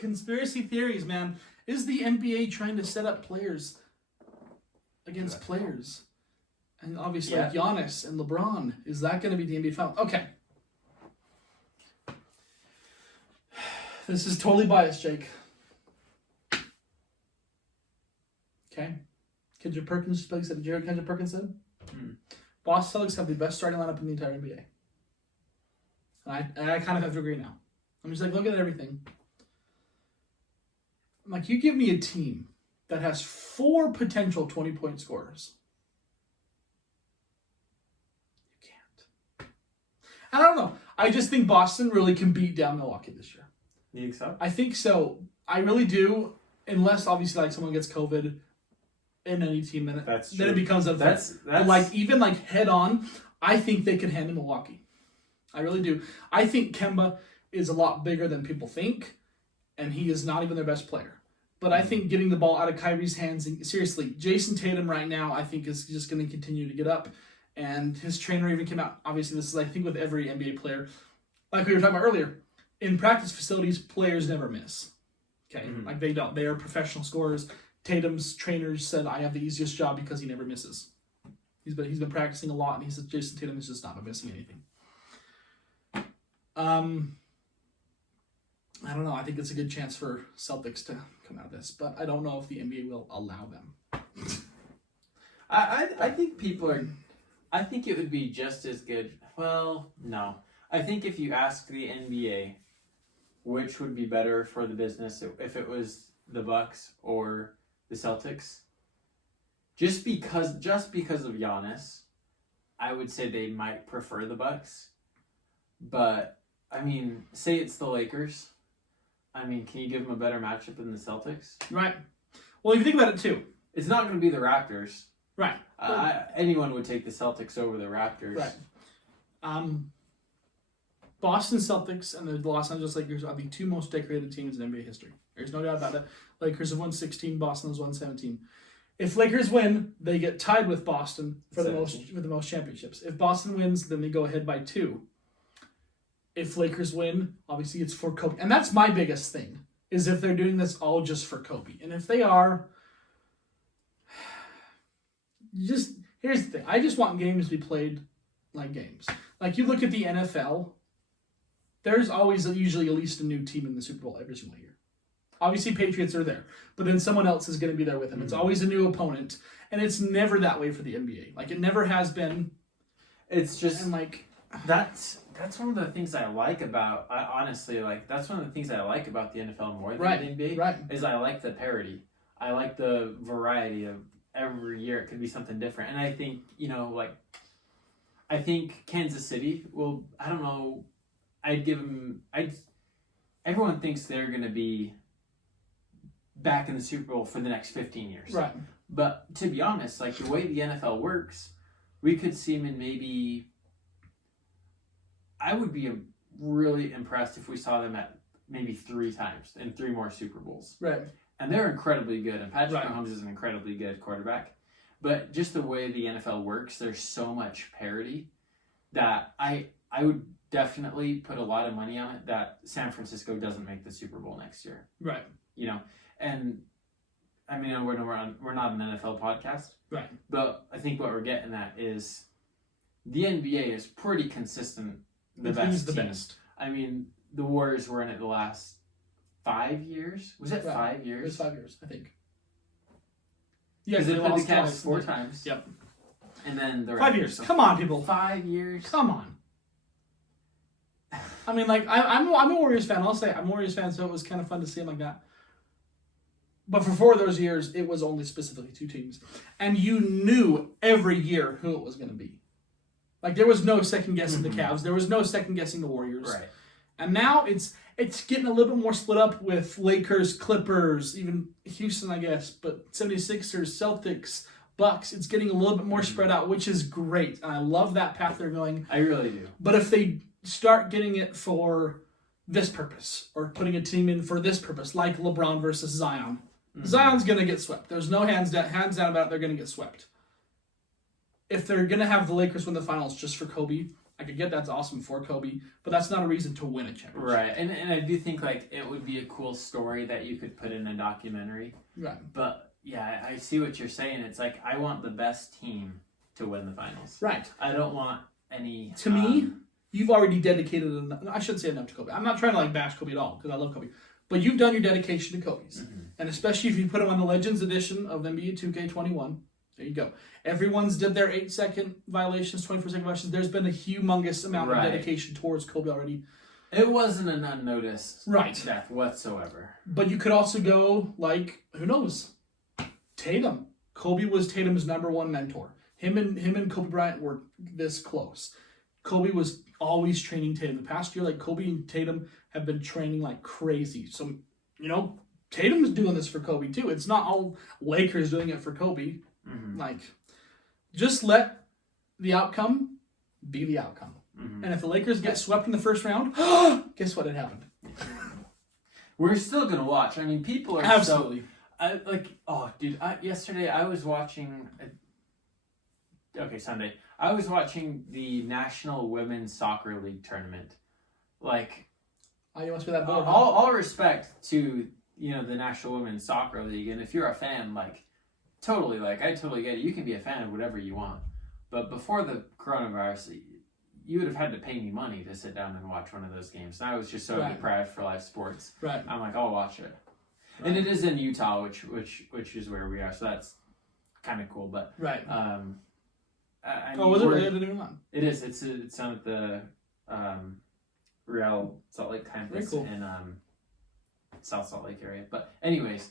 Conspiracy theories, man. Is the NBA trying to set up players against players? And obviously, Giannis and LeBron. Is that going to be the NBA final? Okay. This is totally biased, Jake. Okay. Kendrick Perkins, like said, Jared Kendrick Perkins said, Boston Celtics have the best starting lineup in the entire NBA. And I kind of have to agree now. I'm just like, look at everything. Like, you give me a team that has 4 potential 20-point scorers. You can't. I don't know. I just think Boston really can beat down Milwaukee this year. You think so? I think so. I really do. Unless, obviously, like, someone gets COVID in any team, then it becomes a that's like, even like head on, I think they can handle Milwaukee. I really do. I think Kemba is a lot bigger than people think, and he is not even their best player. But I think getting the ball out of Kyrie's hands, and seriously, Jason Tatum right now, I think is just going to continue to get up. And his trainer even came out. Obviously, this is, I think, with every NBA player. Like we were talking about earlier, in practice facilities, players never miss. Okay? Like, they don't. They are professional scorers. Tatum's trainers said, I have the easiest job because he never misses. He's been practicing a lot, and he said Jason Tatum has just not been missing anything. I don't know. I think it's a good chance for Celtics to come out of this, but I don't know if the NBA will allow them. I think people are. I think it would be just as good. Well, no. I think if you ask the NBA which would be better for the business, if it was the Bucks or the Celtics, just because of Giannis, I would say they might prefer the Bucks. But I mean, say it's the Lakers. I mean, can you give them a better matchup than the Celtics? Right. Well, if you think about it too. It's not going to be the Raptors. Right. Anyone would take the Celtics over the Raptors. Right. Boston Celtics and the Los Angeles Lakers are the two most decorated teams in NBA history. There's no doubt about it. Lakers have won 16. Boston has won 17. If Lakers win, they get tied with Boston for the most championships. If Boston wins, then they go ahead by 2. If Lakers win, obviously it's for Kobe. And that's my biggest thing, is if they're doing this all just for Kobe. And if they are, here's the thing. I just want games to be played like games. Like you look at the NFL, there's always usually at least a new team in the Super Bowl every single year. Obviously, Patriots are there, but then someone else is going to be there with them. It's always a new opponent, and it's never that way for the NBA. Like, it never has been. It's just... And, like... That's one of the things I like about... honestly, like, that's one of the things I like about the NFL more than the NBA. Right. Is I like the parity. I like the variety of every year it could be something different. And I think, I think Kansas City will... I don't know... I'd give them... Everyone thinks they're going to be back in the Super Bowl for the next 15 years. Right. But to be honest, like the way the NFL works, we could see them in maybe... I would be really impressed if we saw them at maybe 3 times in 3 more Super Bowls. Right. And they're incredibly good. And Patrick Mahomes is an incredibly good quarterback. But just the way the NFL works, there's so much parity that I would definitely put a lot of money on it that San Francisco doesn't make the Super Bowl next year. Right. And I mean, we're not an NFL podcast. Right. But I think what we're getting at is the NBA is pretty consistent. The best. I mean, the Warriors were in it the last 5 years. Was it 5 years? It was 5 years, I think. Yeah, because they played the Cavs twice. 4 times. Yep. And then the 5 years. Come on, people. 5 years. Come on. I mean, like, I'm a Warriors fan. I'll say I'm a Warriors fan, so it was kind of fun to see them like that. But for 4 of those years, it was only specifically 2 teams. And you knew every year who it was going to be. Like, there was no second guessing the Cavs. There was no second guessing the Warriors. Right. And now it's getting a little bit more split up with Lakers, Clippers, even Houston, I guess. But 76ers, Celtics, Bucks, it's getting a little bit more spread out, which is great. And I love that path they're going. I really do. But if they start getting it for this purpose, or putting a team in for this purpose, like LeBron versus Zion, Zion's going to get swept. There's no hands down about it. They're going to get swept. If they're going to have the Lakers win the finals just for Kobe, I could get that's awesome for Kobe, but that's not a reason to win a championship. Right. And I do think, like, it would be a cool story that you could put in a documentary. Right. But, yeah, I see what you're saying. It's like, I want the best team to win the finals. Right. I don't want any... To me, you've already dedicated enough. I shouldn't say enough to Kobe. I'm not trying to, like, bash Kobe at all, because I love Kobe. But you've done your dedication to Kobe's. Mm-hmm. And especially if you put him on the Legends edition of NBA 2K21, there you go. Everyone's did their 8-second violations, 24-second violations. There's been a humongous amount of dedication towards Kobe already. It wasn't an unnoticed death whatsoever. But you could also go, like, who knows? Tatum. Kobe was Tatum's #1 mentor. Him and Kobe Bryant were this close. Kobe was always training Tatum. The past year, like, Kobe and Tatum have been training like crazy. So, Tatum's doing this for Kobe too. It's not all Lakers doing it for Kobe. Mm-hmm. Like, just let the outcome be the outcome. Mm-hmm. And if the Lakers get swept in the first round, guess what had happened? We're still going to watch. I mean, people are absolutely. Yesterday I was watching... Sunday. I was watching the National Women's Soccer League tournament. Like... Oh, you must be that bored. All respect to, the National Women's Soccer League. And if you're a fan, I totally get it. You can be a fan of whatever you want. But before the coronavirus, you would have had to pay me money to sit down and watch one of those games. And I was just so Right. deprived for live sports. Right. I'm like, I'll watch it. Right. And it is in Utah, which is where we are, so that's kind of cool. But Right. I Oh, mean, was it really? I didn't even know. it is. It's down at the Real Salt Lake campus Very cool. in South Salt Lake area. But anyways,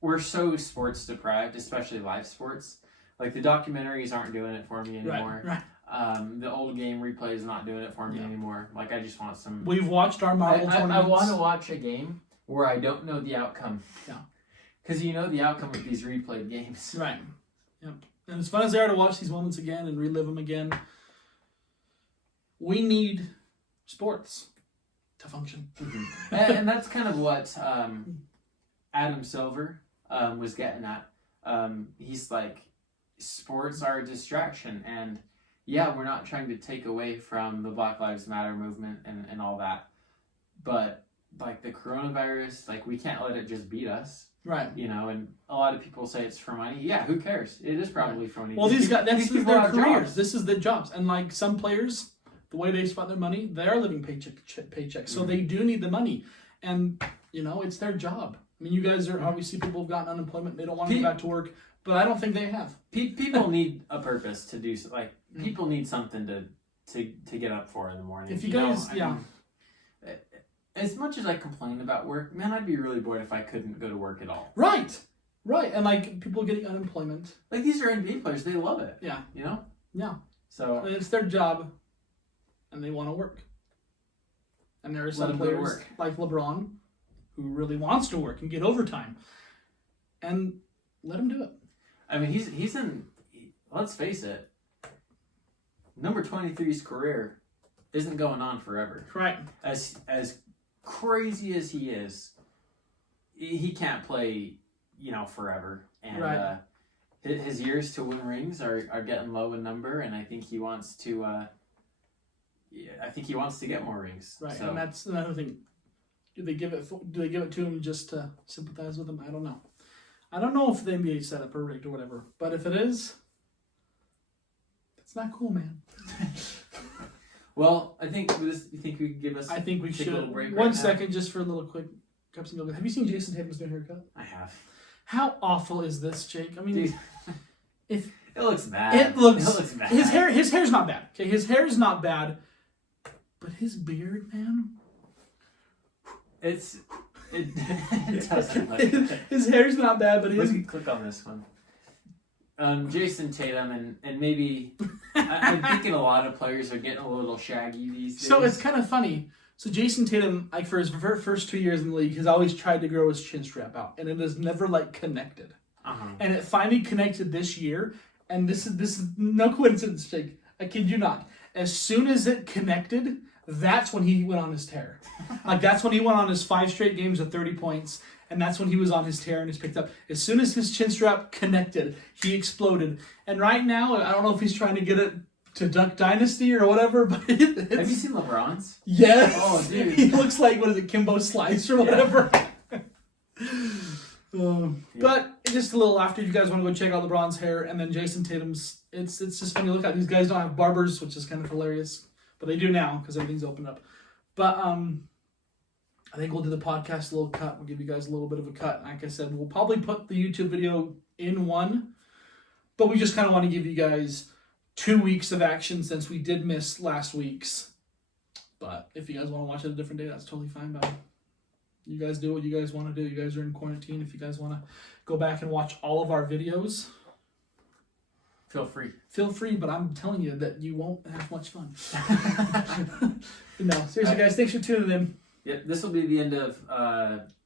we're so sports deprived, especially live sports. Like the documentaries aren't doing it for me anymore. Right. The old game replay is not doing it for me anymore. Like I just want some. We've watched our Marvel tournaments. I want to watch a game where I don't know the outcome. Yeah. Because you know the outcome of these replayed games. Right. Yep. And as fun as they are to watch these moments again and relive them again, we need sports to function. And that's kind of what Adam Silver was getting at. He's like, sports are a distraction, and yeah, we're not trying to take away from the Black Lives Matter movement and all that, but like the coronavirus, like we can't let it just beat us. Right. You know, and a lot of people say it's for money. Yeah, who cares? It is probably for money. Well, these guys, that's people their have careers. jobs. This is their jobs. And like some players, the way they spend their money, they are living paycheck. So they do need the money. And, you know, it's their job. I mean, you guys are obviously people have gotten unemployment. They don't want to go back to work. But I don't think they have. People need a purpose to do. Like people need something to get up for in the morning. If you guys, I mean, as much as I complain about work, man, I'd be really bored if I couldn't go to work at all. Right. And like people getting unemployment. Like these are NBA players, they love it. Yeah. You know? Yeah. So And it's their job, and they want to work. And there are some players like LeBron who really wants to work and get overtime, and let him do it. I mean, he's in. Let's face it. Number 23's career isn't going on forever. Right. As crazy as he is, he can't play, you know, forever. And Right. His years to win rings are getting low in number, and I think he wants to. I think he wants to get more rings. Right. So. And that's another thing. Do they give it to him just to sympathize with him? I don't know. I don't know if the NBA set up or rigged or whatever, but if it is, it's not cool, man. Well, I think this. You think we could give us? I think we take should. a little break One right now? second, just for a little quick cups and go. Have you seen Jason Tatum's new haircut? I have. How awful is this, Jake? I mean, Dude, if it looks bad. it looks bad. his hair's not bad. Okay, his hair is not bad, but his beard, man. It doesn't look good. His hair's not bad, but his Click on this one. Jason Tatum and maybe I'm thinking a lot of players are getting a little shaggy these days. So it's kind of funny. So Jason Tatum, like for his first 2 years in the league, has always tried to grow his chin strap out, and it has never like connected. And it finally connected this year, and this is no coincidence, Jake. I kid you not. As soon as it connected, that's when he went on his tear. Like that's when he went on his 5 straight games of 30 points, and that's when he was on his tear and he's picked up. As soon as his chin strap connected, he exploded. And right now, I don't know if he's trying to get it to Duck Dynasty or whatever, but it's... Have you seen LeBron's? Yes. Oh, dude. He looks like, what is it, Kimbo Slice or whatever. But just a little after, if you guys want to go check out LeBron's hair, and then Jason Tatum's, it's just funny to look at. These guys don't have barbers, which is kind of hilarious, but they do now because everything's opened up. But I think we'll do the podcast a little cut. We'll give you guys a little bit of a cut. Like I said, we'll probably put the YouTube video in one, but we just kind of want to give you guys 2 weeks of action since we did miss last week's. But if you guys want to watch it a different day, that's totally fine by me. You guys do what you guys want to do. You guys are in quarantine. If you guys want to go back and watch all of our videos, Feel free. feel free, but I'm telling you that you won't have much fun. No, seriously, guys, thanks for tuning in. Yep, this will be the end of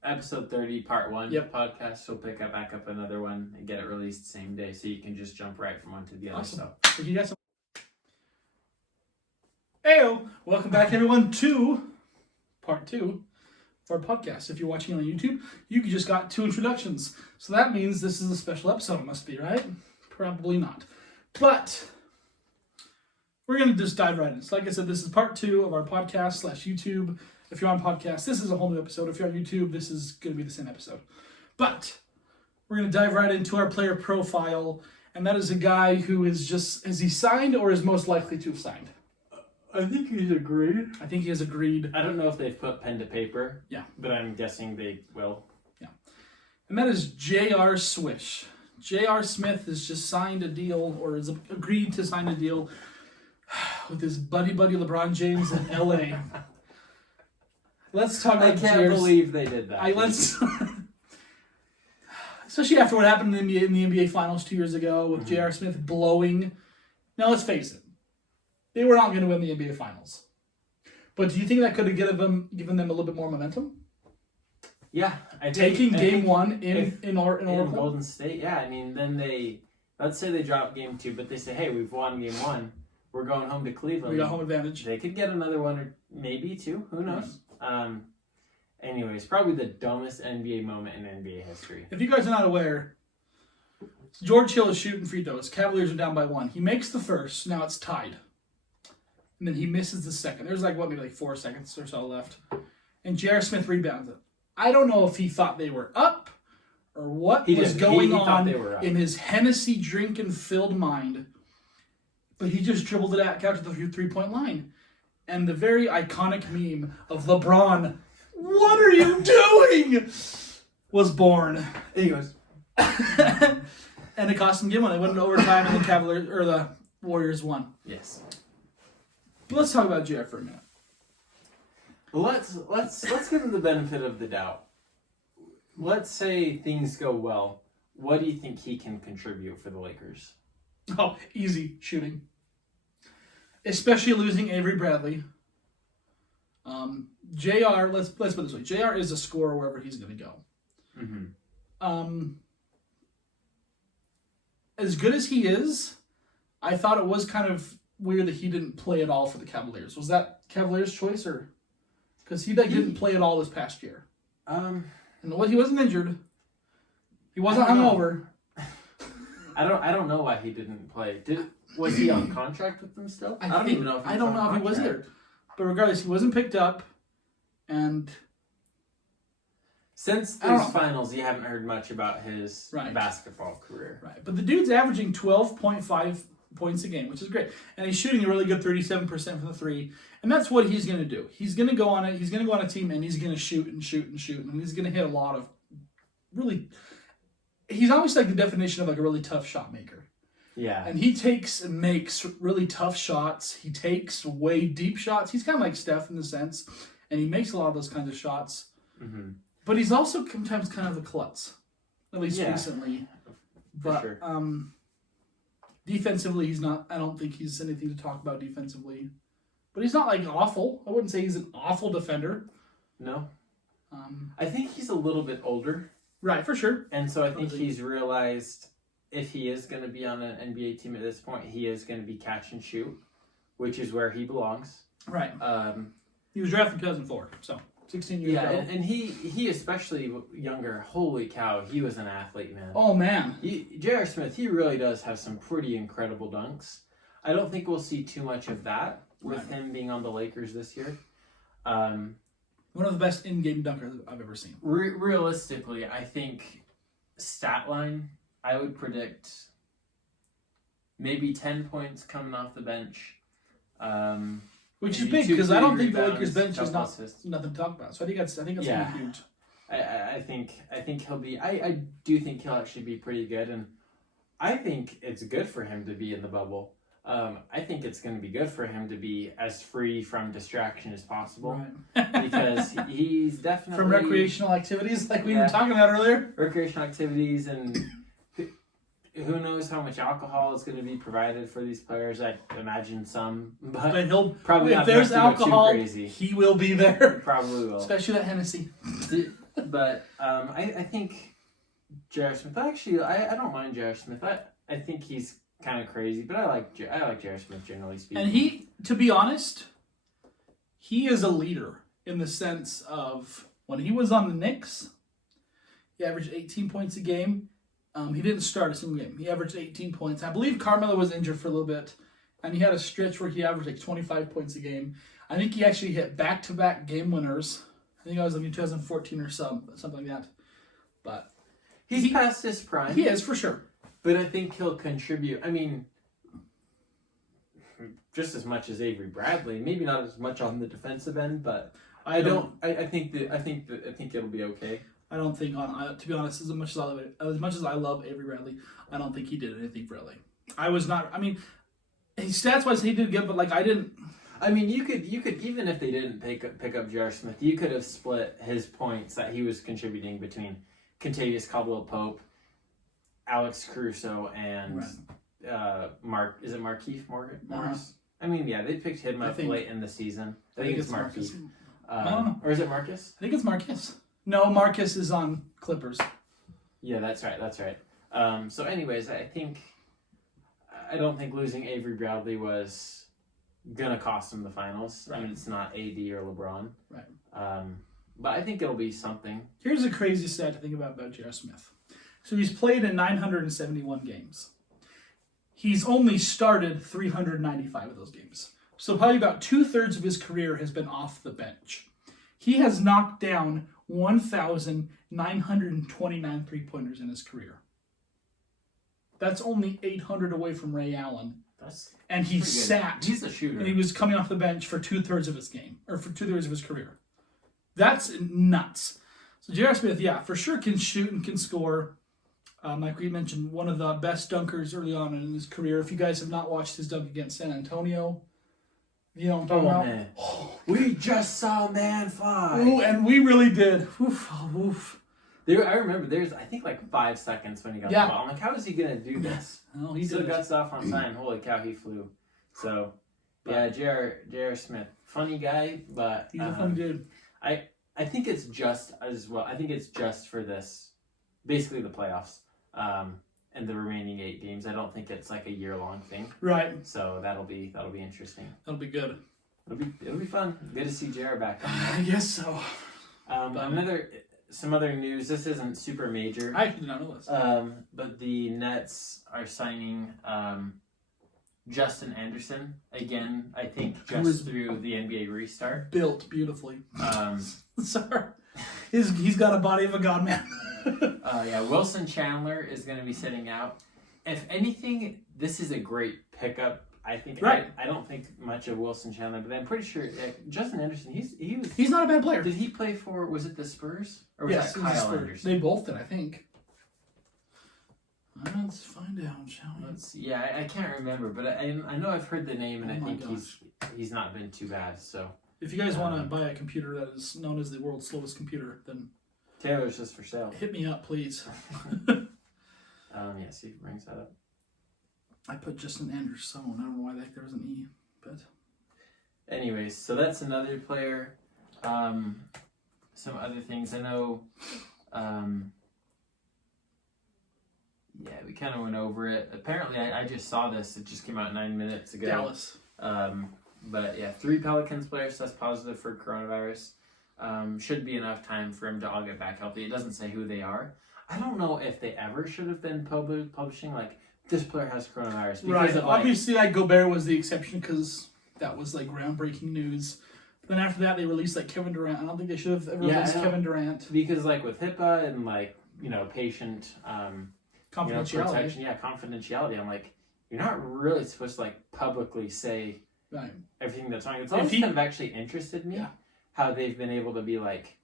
episode 30, part 1 Yep. podcast. We'll pick back up another one and get it released same day, so you can just jump right from one to the other. Awesome. So. If you guys Heyo! Welcome back, everyone, to part 2 of our podcast. If you're watching on YouTube, you just got 2 introductions. So that means this is a special episode, it must be, right? Probably not. But we're going to just dive right in. So like I said, this is part 2 of our podcast / YouTube. If you're on podcast, this is a whole new episode. If you're on YouTube, this is going to be the same episode. But we're going to dive right into our player profile. and that is a guy who is has he signed or is most likely to have signed? I think he's agreed. I think he has agreed. I don't know if they've put pen to paper. Yeah. But I'm guessing they will. Yeah. And that is J.R. Swish. J.R. Smith has just signed a deal, or has agreed to sign a deal with his buddy LeBron James in L.A. Let's talk about I can't believe they did that. let's... Especially after what happened in the NBA Finals 2 years ago with J.R. Smith blowing. Now, let's face it. They were not going to win the NBA Finals. But do you think that could have given them a little bit more momentum? Yeah. Taking game one in Oracle? Golden State, yeah. I mean, then let's say they drop game 2, but they say, hey, we've won game 1. We're going home to Cleveland. We got home advantage. They could get another 1 or maybe 2. Who knows? Anyways, probably the dumbest NBA moment in NBA history. If you guys are not aware, George Hill is shooting free throws. Cavaliers are down by 1. He makes the first. Now it's tied. And then he misses the second. There's maybe 4 seconds or so left. And J.R. Smith rebounds it. I don't know if he thought they were up or what was going on in his Hennessy drinking filled mind. But he just dribbled it out to the 3-point line. And the very iconic meme of LeBron, "What are you doing?" was born. He goes. And it cost them game 1. They went into overtime and the Warriors won. Yes. But let's talk about JR for a minute. Let's give him the benefit of the doubt. Let's say things go well. What do you think he can contribute for the Lakers? Oh, easy shooting. Especially losing Avery Bradley. JR, let's put it this way. JR is a scorer wherever he's going to go. Mm-hmm. As good as he is, I thought it was kind of weird that he didn't play at all for the Cavaliers. Was that Cavaliers' choice, or because he didn't play at all this past year? And he wasn't injured. He wasn't hungover. I don't know why he didn't play. Was he on contract with them still? I don't even know if he was there. But regardless, he wasn't picked up, and since these finals, you haven't heard much about his Right. basketball career. Right. But the dude's averaging 12.5 points a game, which is great. And he's shooting a really good 37% from the 3. And that's what he's going to do. He's going to go on a team and he's going to shoot and shoot and shoot. And he's going to hit a lot of really... He's almost like the definition of a really tough shot maker. Yeah. And he takes and makes really tough shots. He takes way deep shots. He's kind of like Steph in the sense. And he makes a lot of those kinds of shots. Mm-hmm. But he's also sometimes kind of a klutz. At least recently. For sure. Defensively, he's not. I don't think he's anything to talk about defensively. But he's not awful. I wouldn't say he's an awful defender. No. I think he's a little bit older. Right, for sure. And so I think he's realized if he is going to be on an NBA team at this point, he is going to be catch and shoot, which is where he belongs. Right. He was drafted in 2004, so 16 years ago. And he especially younger, holy cow, he was an athlete, man. Oh, man. J.R. Smith, he really does have some pretty incredible dunks. I don't think we'll see too much of that with him being on the Lakers this year. One of the best in-game dunkers I've ever seen. Realistically, I think stat line, I would predict maybe 10 points coming off the bench. Which is big because I don't think the rebounds, Lakers bench is assists. nothing to talk about. So I think that's huge. I think he'll be. I do think he'll actually be pretty good, and I think it's good for him to be in the bubble. I think it's going to be good for him to be as free from distraction as possible, because he's definitely from recreational activities like we were talking about earlier. Recreational activities, and who knows how much alcohol is going to be provided for these players. I imagine some, but he'll probably if not there's alcohol, too crazy. He will be there. Probably will, especially that Hennessy. But I think J.R. Smith. Actually, I don't mind J.R. Smith. I think he's kind of crazy, but I like J.R. Smith generally speaking. And he, to be honest, he is a leader in the sense of when he was on the Knicks, he averaged 18 points a game. He didn't start a single game. He averaged 18 points. I believe Carmelo was injured for a little bit, and he had a stretch where he averaged 25 points a game. I think he actually hit back-to-back game winners. I think I was in 2014 or something like that. But he's past his prime. He is, for sure. But I think he'll contribute. I mean, just as much as Avery Bradley. Maybe not as much on the defensive end, but I think it'll be okay. I don't think to be honest, as much as I love Avery Bradley, I don't think he did anything for LA. I was not. I mean, stats wise, he did good, but like I didn't. I mean, you could even if they didn't pick up J.R. Smith, you could have split his points that he was contributing between Kentavious Caldwell-Pope, Alex Caruso, and Mark. Is it Markieff Morris? Uh-huh. I mean, yeah, they picked him up late in the season. I think it's Markieff. I don't know. Or is it Marcus? I think it's Marcus. No, Marcus is on Clippers. Yeah, that's right. So, anyways, I don't think losing Avery Bradley was gonna cost him the finals. Right. I mean, it's not AD or LeBron. Right. But I think it'll be something. Here's a crazy stat to think about J.R. Smith. So he's played in 971 games. He's only started 395 of those games. So probably about 2/3 of his career has been off the bench. He has knocked down 1,929 3-pointers in his career. That's only 800 away from Ray Allen. And he sat. He's a shooter. And he was coming off the bench for 2/3 of his game, or for 2/3 of his career. That's nuts. So J.R. Smith, yeah, for sure can shoot and can score. Like we mentioned, one of the best dunkers early on in his career. If you guys have not watched his dunk against San Antonio, you know what I'm talking about? Man. We just saw a man fly. Ooh, and we really did. Oof, oof. I remember there's, I think, like 5 seconds when he got the ball. I'm like, how is he going to do this? Oh, he still did guts off on time. Holy cow, he flew. So, yeah, J.R. Smith. Funny guy, but... He's a funny dude. I think it's just as well. I think it's just for this, basically the playoffs, and the remaining 8 games. I don't think it's like a year-long thing. Right. So that'll be interesting. That'll be good. It'll be fun. Good to see JR back. I guess so. Some other news. This isn't super major. I actually did not know this. But the Nets are signing Justin Anderson again. I think just through the NBA restart. Built beautifully. Sorry, he's got a body of a god man. Yeah, Wilson Chandler is going to be sitting out. If anything, this is a great pickup. I think. Right. I don't think much of Wilson Chandler, but I'm pretty sure Justin Anderson. He's not a bad player. Did he play for? Was it the Spurs or was yes, that Kyle Anderson? They both did, I think. Let's find out, shall we? Yeah, I can't remember, but I know I've heard the name, and I think he's not been too bad. So if you guys want to buy a computer that is known as the world's slowest computer, then Taylor's just for sale. Hit me up, please. Yeah, see if he brings that up. I put Justin Anderson. I don't know why the heck there was an E, but. Anyways, so that's another player. Some other things I know. Yeah, we kind of went over it. Apparently, I just saw this. It just came out 9 minutes ago. Dallas. But yeah, 3 Pelicans players test positive for coronavirus. Should be enough time for him to all get back healthy. It doesn't say who they are. I don't know if they ever should have been publishing like this player has coronavirus. Because right. Obviously, like Gobert was the exception because that was like groundbreaking news. Then after that, they released like Kevin Durant. I don't think they should have ever released Kevin Durant because like with HIPAA and like patient confidentiality. Confidentiality. I'm like, you're not really supposed to like publicly say everything that's wrong. It's always kind of actually interested me how they've been able to be like,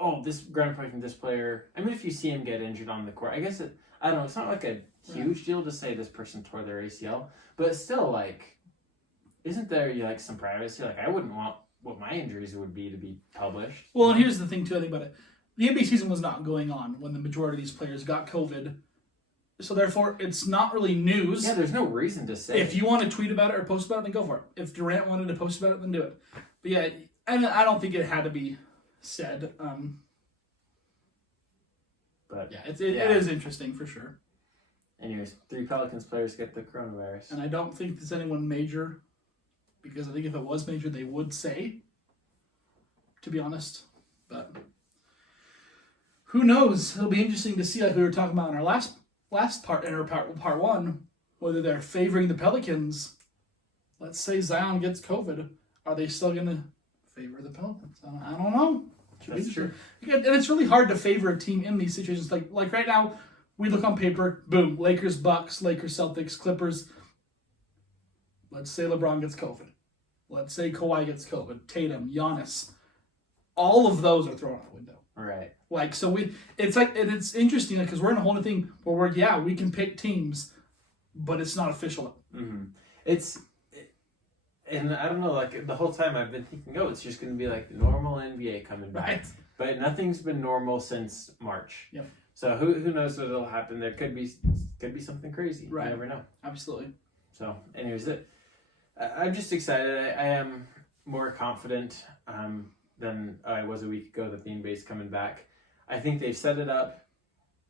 oh, this groundbreaking, this player. I mean, if you see him get injured on the court, I guess I don't know. It's not like a huge deal to say this person tore their ACL, but it's still like, isn't there like some privacy? Like, I wouldn't want what my injuries would be to be published. Well, and here's the thing too. I think about it. The NBA season was not going on when the majority of these players got COVID. So therefore, it's not really news. Yeah, there's no reason to say. If you want to tweet about it or post about it, then go for it. If Durant wanted to post about it, then do it. But yeah, I don't think it had to be said. But yeah, it is interesting for sure. Anyways, 3 Pelicans players get the coronavirus. And I don't think there's anyone major, because I think if it was major, they would say, to be honest. But who knows? It'll be interesting to see, like we were talking about in our last part, in our part 1, whether they're favoring the Pelicans. Let's say Zion gets COVID. Are they still going to favor the Pelicans? I don't know. That's true. And it's really hard to favor a team in these situations. Like right now, we look on paper, boom, Lakers, Bucks, Lakers, Celtics, Clippers. Let's say LeBron gets COVID. Let's say Kawhi gets COVID. Tatum, Giannis. All of those are thrown out the window. Right. Like, so it's like, and it's interesting because we're in a whole new thing where we can pick teams, but it's not official. Mm-hmm. And I don't know, like the whole time I've been thinking, it's just going to be like the normal NBA coming back. Right. But nothing's been normal since March. Yep. So who knows what will happen? There could be something crazy. Right. You never know. Absolutely. So, anyways, I'm just excited. I am more confident than I was a week ago that the NBA's coming back. I think they've set it up.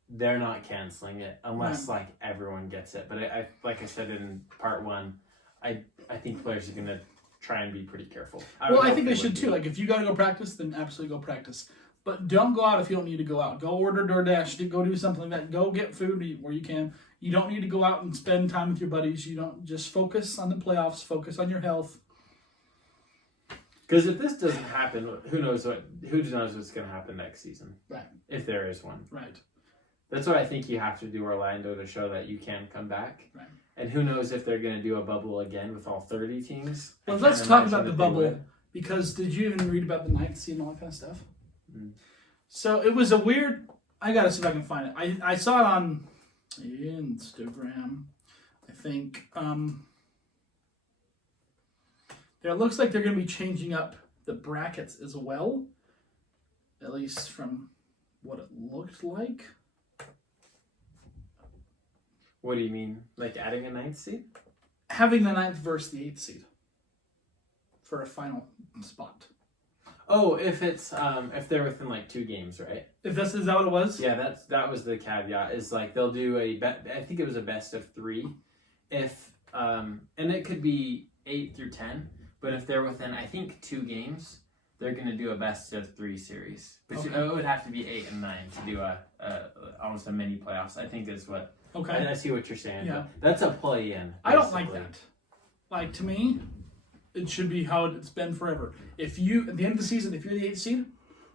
They're not canceling it unless like everyone gets it. But I like I said in part one, I think players are gonna try and be pretty careful. I think they should too. Like if you gotta go practice, then absolutely go practice. But don't go out if you don't need to go out. Go order DoorDash. Go do something like that. Go get food where you can. You don't need to go out and spend time with your buddies. You don't just focus on the playoffs. Focus on your health. Because if this doesn't happen, who knows what's going to happen next season? Right. If there is one. Right. That's why I think you have to do Orlando to show that you can come back. Right. And who knows if they're going to do a bubble again with all 30 teams. Well, let's talk about the bubble. Because did you even read about the ninth seed and all that kind of stuff? Mm. So it was a weird. I gotta see if I can find it. I saw it on Instagram. I think. It looks like they're going to be changing up the brackets as well, at least from what it looked like. What do you mean? Like adding a ninth seed? Having the ninth versus the eighth seed for a final spot. Oh, if it's if they're within like 2 games, right? If is that what it was? Yeah, that was the caveat. Is like they'll do I think it was a best of 3, if and it could be 8 through 10. But if they're within, I think, 2 games, they're going to do a best of 3 series. But it would have to be 8 and 9 to do almost a mini playoffs. I think is what. Okay. I see what you're saying. Yeah. That's a play-in. I don't like that. Like to me, it should be how it's been forever. If you at the end of the season, if you're the 8th seed,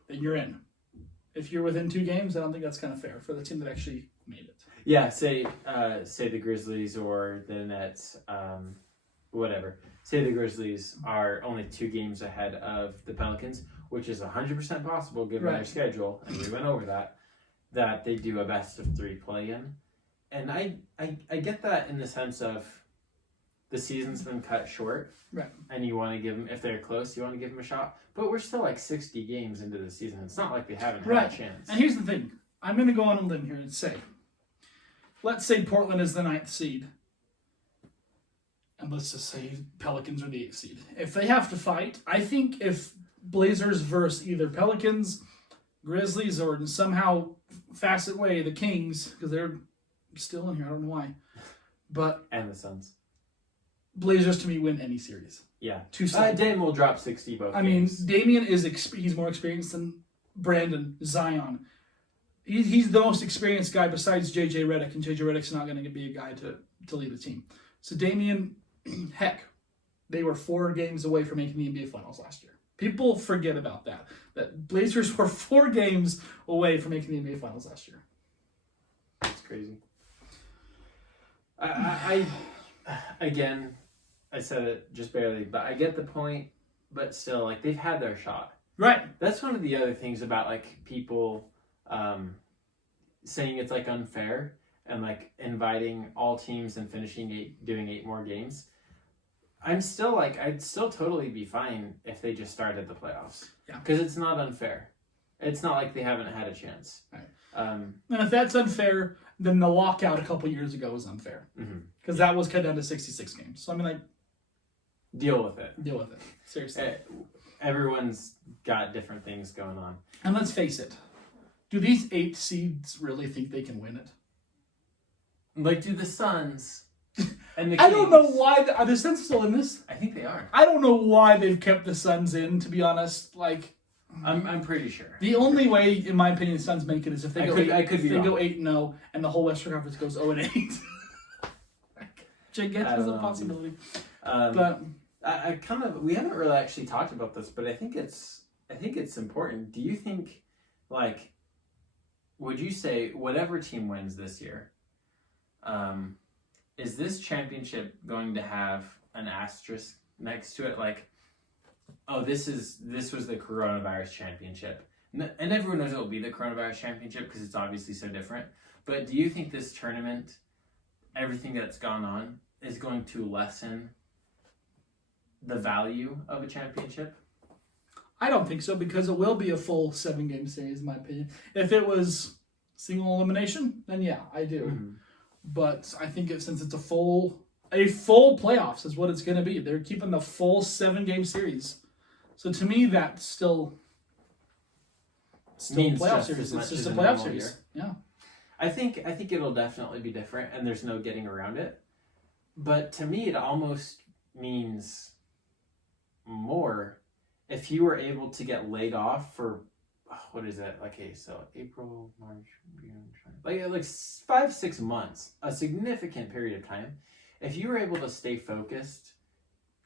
then you're in. If you're within 2 games, I don't think that's kind of fair for the team that actually made it. Yeah. Say the Grizzlies or the Nets, whatever. Say the Grizzlies are only 2 games ahead of the Pelicans, which is 100% possible given their schedule, and we went over that they do a best of 3 play-in. And I get that in the sense of the season's been cut short, right? And you want to give them, if they're close, you want to give them a shot. But we're still like 60 games into the season. It's not like they haven't had a chance. And here's the thing. I'm going to go on a limb here and say, let's say Portland is the 9th seed. And let's just say Pelicans are the 8th seed. If they have to fight, I think if Blazers versus either Pelicans, Grizzlies, or in somehow facet way the Kings, because they're still in here, I don't know why. But and the Suns. Blazers to me win any series. Yeah. Dame will drop 60 both games. Damian he's more experienced than Brandon, Zion. He's the most experienced guy besides JJ Redick, and JJ Redick's not going to be a guy to lead the team. So Damian, heck, they were 4 games away from making the NBA Finals last year. People forget about that. That Blazers were 4 games away from making the NBA Finals last year. That's crazy. I again, I said it just barely, but I get the point. But still, like they've had their shot. Right. That's one of the other things about like people saying it's like unfair and like inviting all teams and doing 8 more games. I'd still totally be fine if they just started the playoffs. Yeah. Because it's not unfair. It's not like they haven't had a chance. Right. And if that's unfair, then the lockout a couple years ago was unfair. Because that was cut down to 66 games. So I mean, like, deal with it. Deal with it. Seriously. Everyone's got different things going on. And let's face it. Do these 8 seeds really think they can win it? Like, do the Suns and the Kings? I don't know why. Are the Suns still in this? I think they are. I don't know why they've kept the Suns in, to be honest. Like, I'm pretty sure. The only way, in my opinion, the Suns make it is if they go 8-0 and the whole Western Conference goes 0-8. Which I guess is a possibility. But I kind of, we haven't really actually talked about this, but I think it's important. Do you think, like, would you say whatever team wins this year, is this championship going to have an asterisk next to it, like, oh, this was the coronavirus championship, and everyone knows it will be the coronavirus championship because it's obviously so different. But do you think this tournament, everything that's gone on, is going to lessen the value of a championship? I don't think so, because it will be a full 7-game series, in my opinion. If it was single elimination, then yeah, I do. Mm-hmm. But I think since it's a full playoffs is what it's going to be. They're keeping the full 7-game series. So to me, that's still a Means playoff just series. as much It's just as a a playoff normal series. Yeah. I think it'll definitely be different, and there's no getting around it. But to me, it almost means more if you were able to get laid off for, what is it? Okay, so April, March, June, like 5-6 months, a significant period of time. If you were able to stay focused,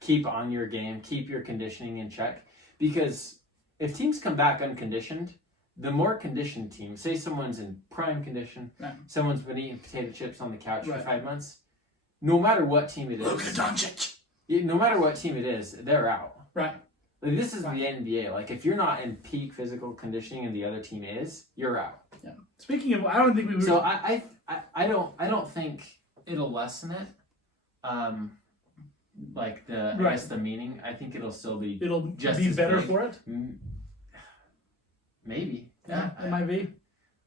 keep on your game, keep your conditioning in check, because if teams come back unconditioned, the more conditioned team, say someone's in prime condition, right. Someone's been eating potato chips on the couch right. for 5 months, no matter what team it is, Luka Doncic. no matter what team it is, they're out. Right. Like, this is the NBA. Like, if you're not in peak physical conditioning and the other team is, you're out. Yeah. Speaking of, I don't think we. So I don't think it'll lessen it. Like the right. I guess the meaning. I think it'll still be. It'll just be as better big. for it. Maybe. Yeah, it might be.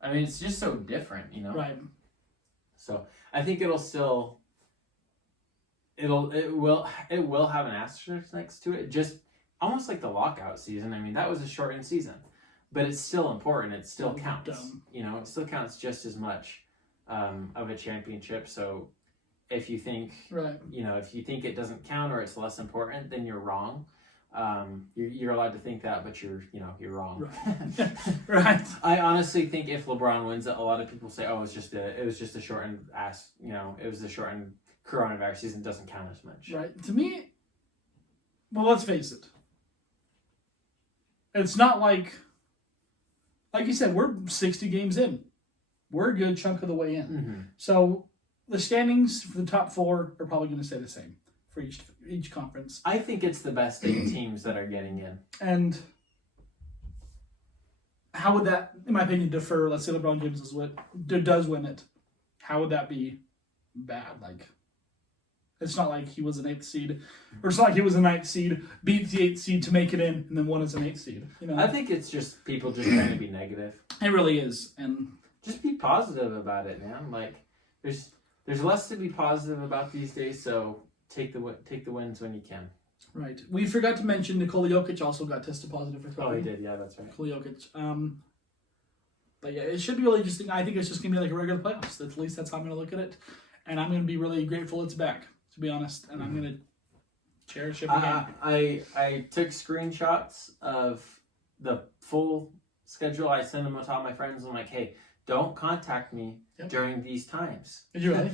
I mean, it's just so different, you know. Right. So I think it'll still. It will have an asterisk next to it, just almost like the lockout season. I mean, that was a shortened season, but it's still important. It still counts. You know, it still counts just as much of a championship. So if you think, right, you know, if you think it doesn't count or it's less important, then you're wrong. You're allowed to think that, but you're wrong. Right. Right. I honestly think if LeBron wins it, a lot of people say, oh, it was just a shortened it was a shortened coronavirus season, doesn't count as much. Right. To me, well, let's face it. It's not like you said, we're 60 games in. We're a good chunk of the way in. Mm-hmm. So the standings for the top 4 are probably going to stay the same for each conference. I think it's the best 8 teams that are getting in. And how would that, in my opinion, defer? Let's say LeBron James does win it. How would that be bad? Like, it's not like he was an 8th seed, or it's not like he was a 9th seed, beat the 8th seed to make it in, and then won as an 8th seed. You know, I think it's just people just trying to be negative. It really is, and just be positive about it, man. Like, there's less to be positive about these days, so take the wins when you can. Right. We forgot to mention Nikola Jokic also got tested positive for COVID. Oh, he did. Yeah, that's right. Nikola Jokic. But yeah, it should be really interesting. I think it's just gonna be like a regular playoffs. At least that's how I'm gonna look at it, and I'm gonna be really grateful it's back. To be honest, and I'm gonna cherish it again. I took screenshots of the full schedule. I sent them to all my friends. I'm like, hey, don't contact me during these times. Did you really?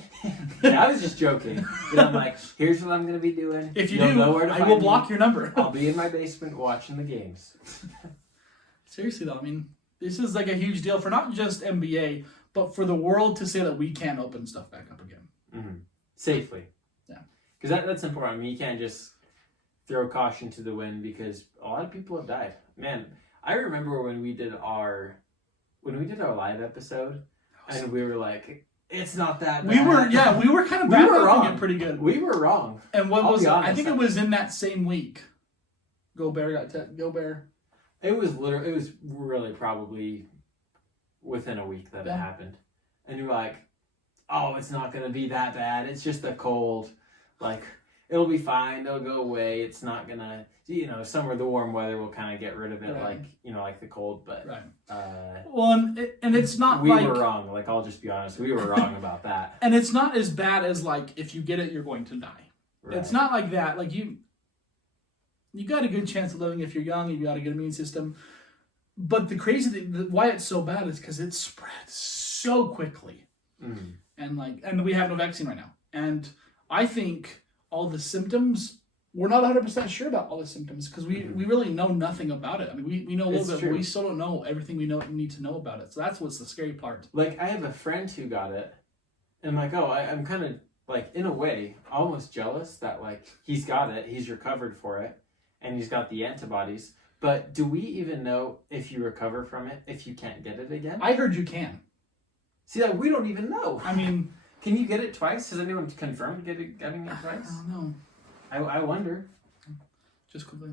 Yeah, I was just joking. But I'm like, here's what I'm going to be doing. If you You'll do, know where to I find will me. block your number. I'll be in my basement watching the games. Seriously though, I mean, this is like a huge deal for not just NBA, but for the world to say that we can open stuff back up again. Mm-hmm. Safely. Yeah. Because that's important. I mean, you can't just throw caution to the wind because a lot of people have died. Man, I remember when we did our live episode, and we were like, it's not that bad. We were kind of wrong. It pretty good. We were wrong. And what I'll was be it? honest, I think it was in that same week. Gobert. It was really probably within a week that it happened. And you're like, oh, it's not going to be that bad. It's just a cold. Like, it'll be fine. It'll go away. It's not going to, somewhere the warm weather will kind of get rid of it, right. like the cold. But, well, and it's not we were wrong. Like, I'll just be honest. We were wrong about that. And it's not as bad as, like, if you get it, you're going to die. Right. It's not like that. Like, you got a good chance of living if you're young, you got a good immune system. But the crazy thing, why it's so bad is because it spreads so quickly. And we have no vaccine right now. And I think all the symptoms we're not 100% sure about all the symptoms because we really know nothing about it. I mean, we know a little It's bit, true. but we still don't know everything we need to know about it. So that's what's the scary part. Like, I have a friend who got it, and I'm like, oh, I'm kind of, like, in a way, almost jealous that, like, he's got it, he's recovered for it, and he's got the antibodies. But do we even know if you recover from it, if you can't get it again? I heard you can. See, like, we don't even know. I mean, Can you get it twice? Has anyone confirmed getting it I twice? don't know. I wonder. Just quickly.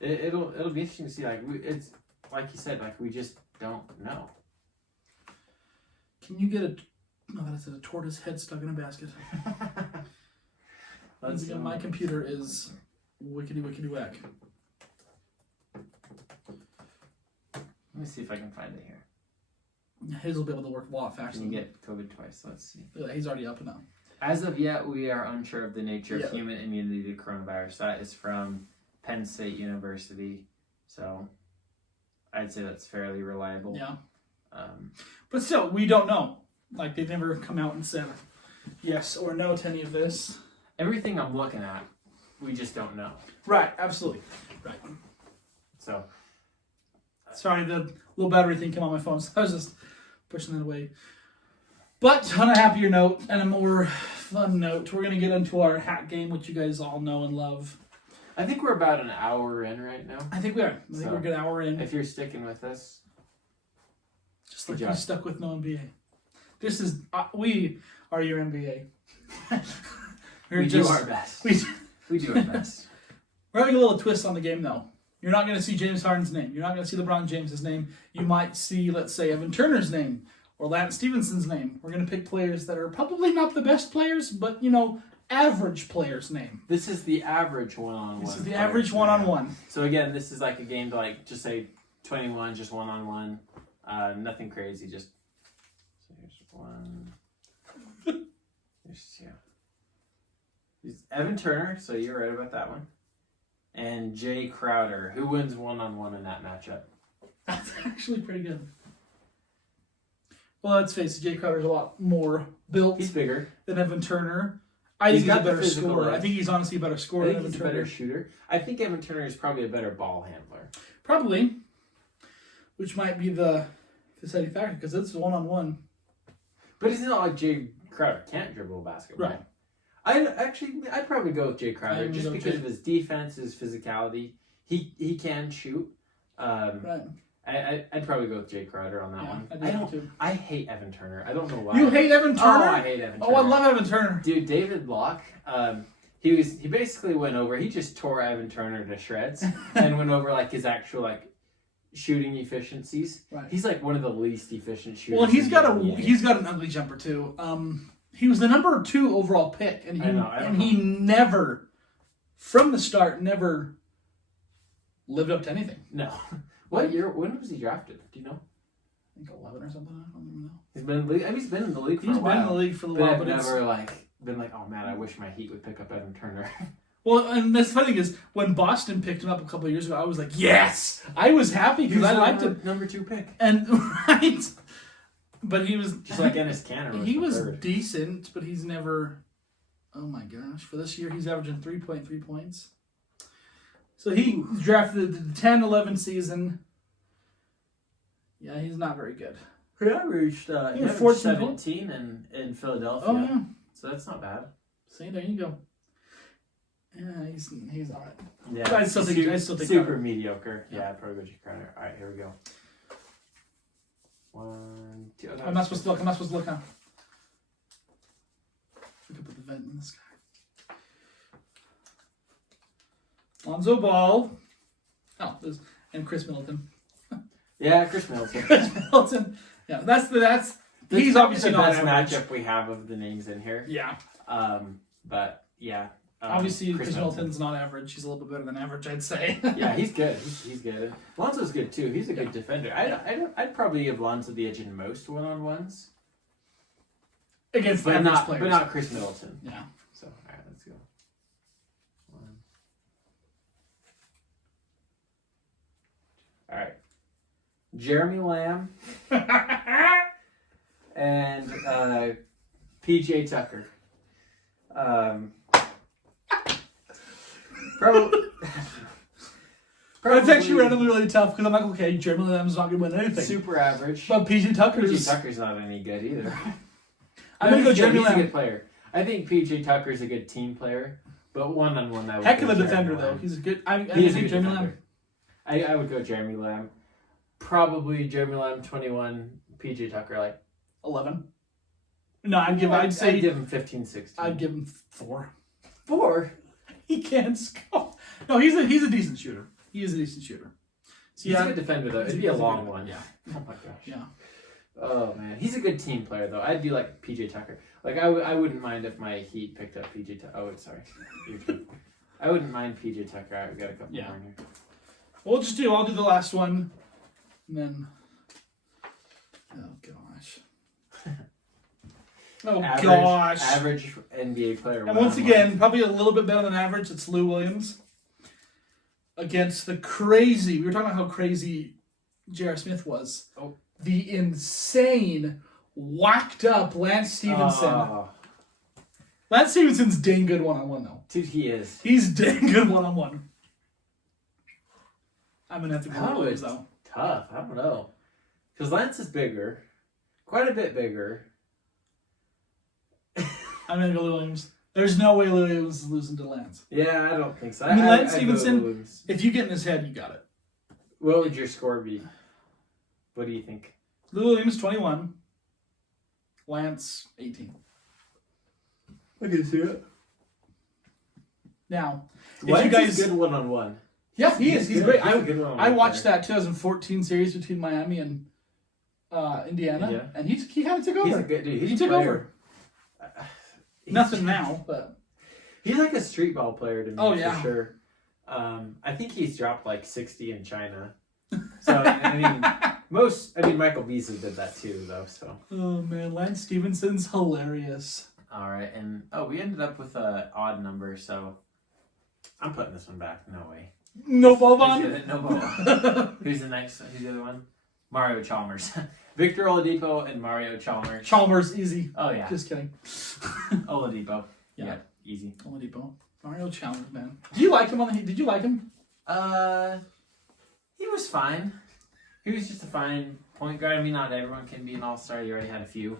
It'll be interesting to see. Like, it's like you said, like, we just don't know. Can you get a... No, that's a tortoise head stuck in a basket. Once again, my computer is wickety whack. Let me see if I can find it here. His will be able to work a lot faster. Can you get COVID twice? Let's see. Yeah, he's already up and up. As of yet, we are unsure of the nature Yeah. of human immunity to coronavirus. That is from Penn State University. So I'd say that's fairly reliable. Yeah. Um, But still, we don't know. Like, they've never come out and said yes or no to any of this. everything I'm looking at, we just don't know. Right, absolutely. Right. So Sorry, the little battery thing came on my phone, so I was just pushing that away. But on a happier note and a more fun note, we're going to get into our hat game, which you guys all know and love. I think we're about an hour in right now. I think we are. I think So, we're a good hour in. If you're sticking with us, Just like good you job. stuck with no NBA. This is, we are your NBA. we do our best. We do our best. We're having a little twist on the game, though. You're not going to see James Harden's name. You're not going to see LeBron James's name. You might see, let's say, Evan Turner's name or Lance Stevenson's name. We're going to pick players that are probably not the best players, but, average players' name. This is the average one-on-one. This is the average one-on-one. So again, this is like a game to like just say 21, just one-on-one. Nothing crazy, just so here's one. Here's two. He's Evan Turner, so you're right about that one. And Jay Crowder, who wins one-on-one in that matchup. That's actually pretty good. Well, let's face it, Jay Crowder's a lot more built He's bigger. than Evan Turner. I He's think he's got a the better physical scorer. edge. I think he's honestly a better I scorer think than Evan he's a Turner. better shooter. I think Evan Turner is probably a better ball handler. Probably. Which might be the deciding factor, because it's one-on-one. But it's not like Jay Crowder can't dribble a basketball. Right. I'd probably go with Jay Crowder would just go because Jay. of his defense, his physicality. He can shoot. Right. I'd probably go with Jay Crowder on that one. I do too. I hate Evan Turner. I don't know why. You hate Evan Turner? Oh, I hate Evan Turner. Oh, I love Evan Turner. Dude, David Locke. He basically went over. He just tore Evan Turner to shreds and went over like his actual like shooting efficiencies. Right. He's like one of the least efficient shooters. Well, he's in got the a NBA. he's got an ugly jumper too. He was the number 2 overall pick, and I know, I don't he never, from the start, never lived up to anything. No. What year? When was he drafted? Do you know? I think 11 or something. I don't even know. He's been in the league. I mean, he's been in the league for He's a while. been in the league for a But while, I've but it's never like been like, oh man, I wish my Heat would pick up Evan Turner. well. And the funny thing is, when Boston picked him up a couple of years ago, I was like, yes, I was happy because I liked him. Number 2 pick. And right, but he was Just like Ennis Canner. he was third. decent, but he's never. Oh my gosh! For this year, he's averaging 3.3 points. So he drafted the 10-11 season. Yeah, he's not very good. He averaged, Yeah, he averaged 14 17 in Philadelphia. Oh yeah. So that's not bad. See, there you go. Yeah, he's all right. Yeah. But I still think super Crowder. mediocre. Yeah. Yeah, I'd probably go Jay Crowder. All right, here we go. 1, 2. Oh, I'm not supposed to look. Huh? We could put the vent in the sky. Lonzo Ball. Oh, and Chris Middleton. Yeah, Chris Middleton. Chris Middleton. Yeah, that's he's That's obviously the not best average. matchup we have of the names in here. Yeah, But yeah. obviously Chris Middleton's not average. He's a little bit better than average, I'd say. Yeah, he's good. He's good. Lonzo's good too. He's a good defender. I'd probably give Lonzo the edge in most one-on-ones, Against but average players. but not Chris Middleton. Yeah. So all right, let's go. 1. All right, Jeremy Lamb and PJ Tucker. Probably. It's actually randomly really tough because I'm like, okay, Jeremy Lamb's not going to win anything. super average. But PJ Tucker's... PJ Tucker's not any good either. I'm going to go Jeremy He's a Lamb. good player. I think PJ Tucker's a good team player, but one-on-one, I would Heck of go a Jeremy defender, Lamb. though. He's a good... I He's a think good Jeremy defender. Lamb. I would go Jeremy Lamb. Probably Jeremy Lamb 21, PJ Tucker like 11. No, I'd say... I'd give him 15, 16. I'd give him 4. 4. He can't score. No, he's a decent shooter. He is a decent shooter. So, He's a good defender though. It'd be a long one. Yeah. Oh my gosh. Yeah. Oh man, he's a good team player though. I'd be like PJ Tucker. Like I wouldn't mind if my Heat picked up PJ Tucker. Oh, sorry. I wouldn't mind PJ Tucker. I've got a couple more in here. I'll do the last one, and then. Oh gosh. Oh gosh. Average NBA player. And once again, probably a little bit better than average. It's Lou Williams against the crazy. We were talking about how crazy J.R. Smith was. Oh. The insane, whacked up Lance Stevenson. Lance Stevenson's dang good one-on-one, though. Dude, he is. He's dang good one-on-one. I'm going to have to go How with is those, though. Tough. I don't know. Because Lance is bigger. Quite a bit bigger. I'm going to go Lou Williams. There's no way Lou Williams is losing to Lance. Yeah, I don't think so. I mean, Lance I'd go Lou Stevenson, Williams. if you get in his head, you got it. What would your score be? What do you think? Lou Williams, 21. Lance, 18. I can see it. Now, Lance if you guys... is good one-on-one. Yeah, he is. He's good. great. He's a good one-on-one I watched player. that 2014 series between Miami and Indiana, Yeah. and he kind of took over. He's a good dude. He's He a took player. over. He's- Nothing now, but He's like a street ball player to me, Oh, for yeah. sure. I think he's dropped like 60 in China. So, I mean, Michael Beasley did that too, though, so. oh man, Lance Stevenson's hilarious. All right, and we ended up with a odd number, so I'm putting this one back. No way. No ball Let's on. get it. No ball. Who's the next? Who's the other one? Mario Chalmers. Victor Oladipo and Mario Chalmers. Chalmers, easy. Oh yeah. Just kidding. Oladipo. Yeah. Yeah, easy. Oladipo. Mario Chalmers, man. Do you like him on the Heat? Did you like him? He was fine. He was just a fine point guard. I mean, not everyone can be an all-star. He already had a few.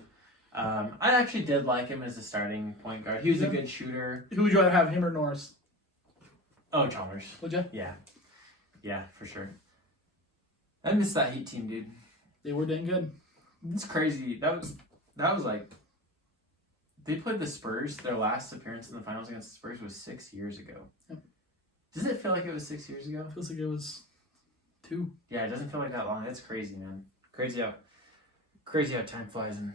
I actually did like him as a starting point guard. He was a good shooter. Who would you rather have, him or Norris? Oh, Chalmers. Would you? Yeah. Yeah, for sure. I miss that Heat team, dude. They were dang good. It's crazy. That was like they played the Spurs. Their last appearance in the finals against the Spurs was 6 years ago. Yep. Does it feel like it was 6 years ago? Feels like it was 2. Yeah, it doesn't feel like that long. That's crazy, man. Crazy how time flies, and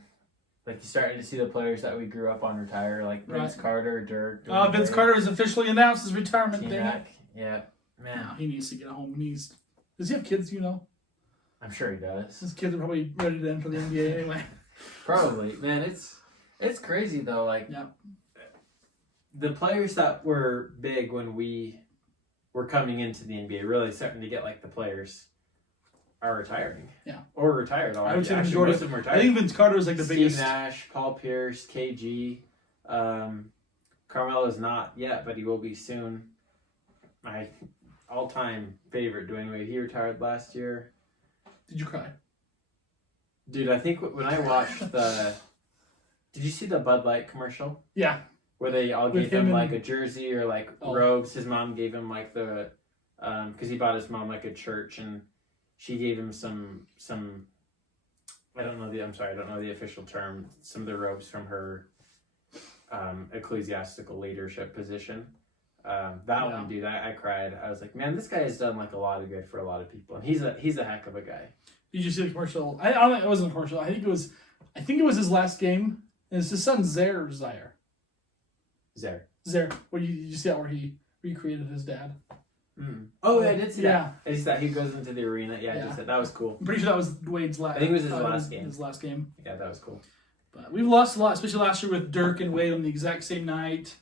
like you're starting to see the players that we grew up on retire, like Vince Carter, Dirk. Vince Carter has officially announced his retirement. Dang it. T-Mac. Yeah, man. No, he needs to get home. Does he have kids? You know, I'm sure he does. his kids are probably ready to enter the NBA anyway. Probably, man. It's crazy though. Like, Yeah. The players that were big when we were coming into the NBA, really starting to get like the players, are retiring. Yeah. Or retired already. I would say the Actually, majority. most of them retired. I think Vince Carter is like the Steve biggest. Nash, Paul Pierce, KG. Carmelo is not yet, but he will be soon. My all-time favorite, Dwayne Wade. He retired last year. Did you cry? Dude, I think when I watched did you see the Bud Light commercial? Yeah. Where they all With gave him him like and- a jersey or like robes. His mom gave him like the, because he bought his mom like a church, and she gave him some. I don't know the official term. Some of the robes from her ecclesiastical leadership position. That one, dude, I cried. I was like, man, this guy has done like a lot of good for a lot of people, and he's a heck of a guy. Did you see the commercial? I don't think it wasn't a commercial. I think it was his last game. And it's his son Zaire. There. Where you see that where he recreated his dad. Mm. Oh, yeah, I did see Yeah. that. I just that he goes into the arena. Yeah, I Yeah. just said that was cool. I'm pretty sure that was Wade's last. I think it was his last game. His last game. Yeah, that was cool. But we've lost a lot, especially last year with Dirk and Wade on the exact same night.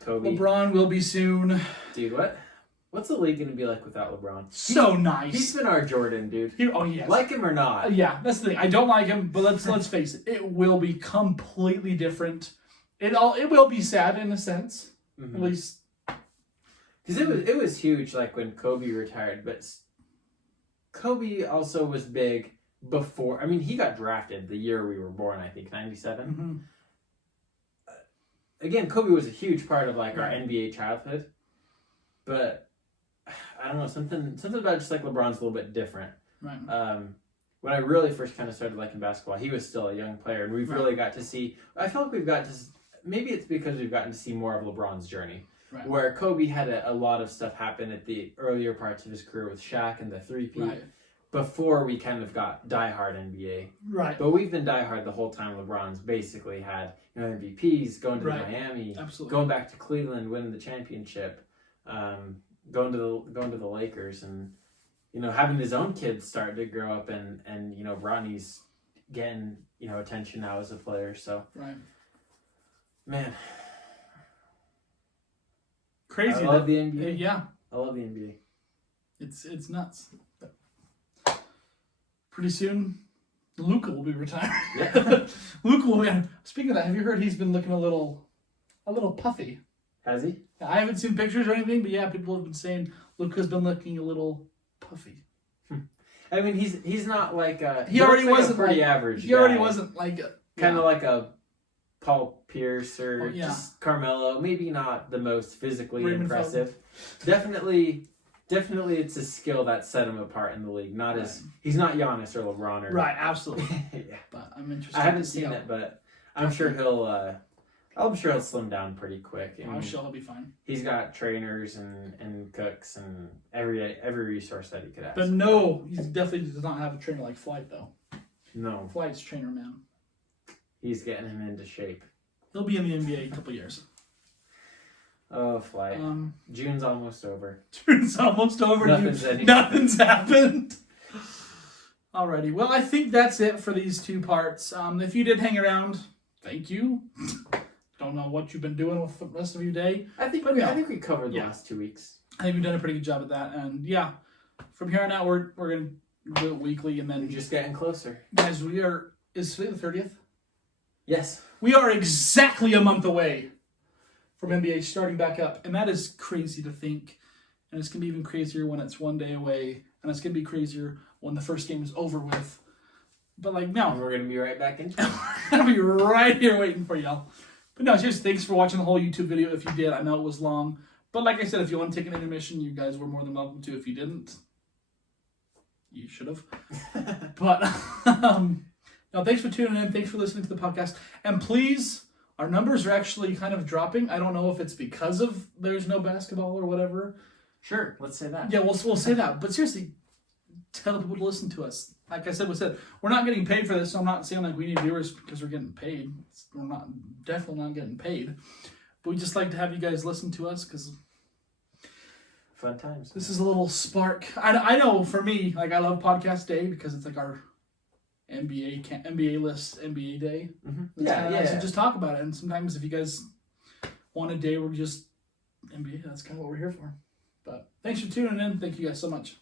Kobe. LeBron will be soon. Dude, what's the league going to be like without LeBron? So He's nice. been our Jordan, dude. Yes. Like him or not. Yeah, that's the thing. I don't like him, but let's face it. It will be completely different. It will be sad in a sense. Mhm. At least Because it was huge, like when Kobe retired, but Kobe also was big before. I mean, he got drafted the year we were born. I think 97. Mm-hmm. Again, Kobe was a huge part of like our Right. NBA childhood, but I don't know, something about just like LeBron's a little bit different. Right. When I really first kind of started liking basketball, he was still a young player, and we've Right. really got to see. I feel like we've got to. Maybe it's because we've gotten to see more of LeBron's journey, Right. where Kobe had a lot of stuff happen at the earlier parts of his career with Shaq and the three-peat Right. before we kind of got diehard NBA. Right. But we've been diehard the whole time. LeBron's basically had MVPs, going to Right. Miami, Absolutely. going back to Cleveland, winning the championship, going to the Lakers, and having his own kids start to grow up, and Ronnie's getting attention now as a player. So Right. man, Crazy. I love the NBA. Yeah. I love the NBA. It's nuts. But pretty soon, Luka will be retired. Yeah. Luka will be. Speaking of that, have you heard he's been looking a little puffy? Has he? I haven't seen pictures or anything, but yeah, people have been saying Luka's been looking a little puffy. I mean, he's not like He already looks like wasn't a pretty like- average. He already guy. wasn't like Kind of like a Paul Pierce or Oh, yeah. just Carmelo. Maybe not the most physically Raymond impressive. Definitely, it's a skill that set him apart in the league. Not as he's not Giannis or LeBron or right. Absolutely. yeah. But I'm interested. I haven't to see seen how- it, but I'm sure he'll. I'm sure he'll slim down pretty quick. I I'm mean, sure he'll be fine. he's got trainers and cooks and every resource that he could ask. But no, he definitely does not have a trainer like Flight though. No, Flight's trainer man. he's getting him into shape. He'll be in the NBA in a couple years. Oh, Flight. June's almost over. It's almost over. Nothing's happened. Alrighty. Well, I think that's it for these two parts. If you did hang around, thank you. Don't know what you've been doing with the rest of your day. I think we covered the last 2 weeks. I think we've done a pretty good job at that. And yeah, from here on out, we're gonna do it weekly, and then We're just getting closer. guys, is today the 30th? Yes. We are exactly a month away from NBA starting back up, and that is crazy to think. And it's gonna be even crazier when it's one day away, and it's gonna be crazier when the first game is over with. But like And no, we're gonna be right back into it. I'll be right here waiting for y'all. But no, seriously, thanks for watching the whole YouTube video. If you did, I know it was long, but like I said, if you want to take an intermission, you guys were more than welcome to. If you didn't, you should have. But no, thanks for tuning in. Thanks for listening to the podcast. And please, our numbers are actually kind of dropping. I don't know if it's because of there's no basketball or whatever. Sure, let's say that. Yeah, we'll say that. But seriously, tell people to listen to us. Like I said, we're not getting paid for this, so I'm not saying like we need viewers because we're getting paid. We're definitely not getting paid. But we just like to have you guys listen to us because Fun times. this is a little spark. I know for me, like I love Podcast Day because it's like our NBA list, NBA day. Mm-hmm. It's kinda nice to just talk about it. And sometimes if you guys want a day where we just NBA, that's kind of what we're here for. But thanks for tuning in. Thank you guys so much.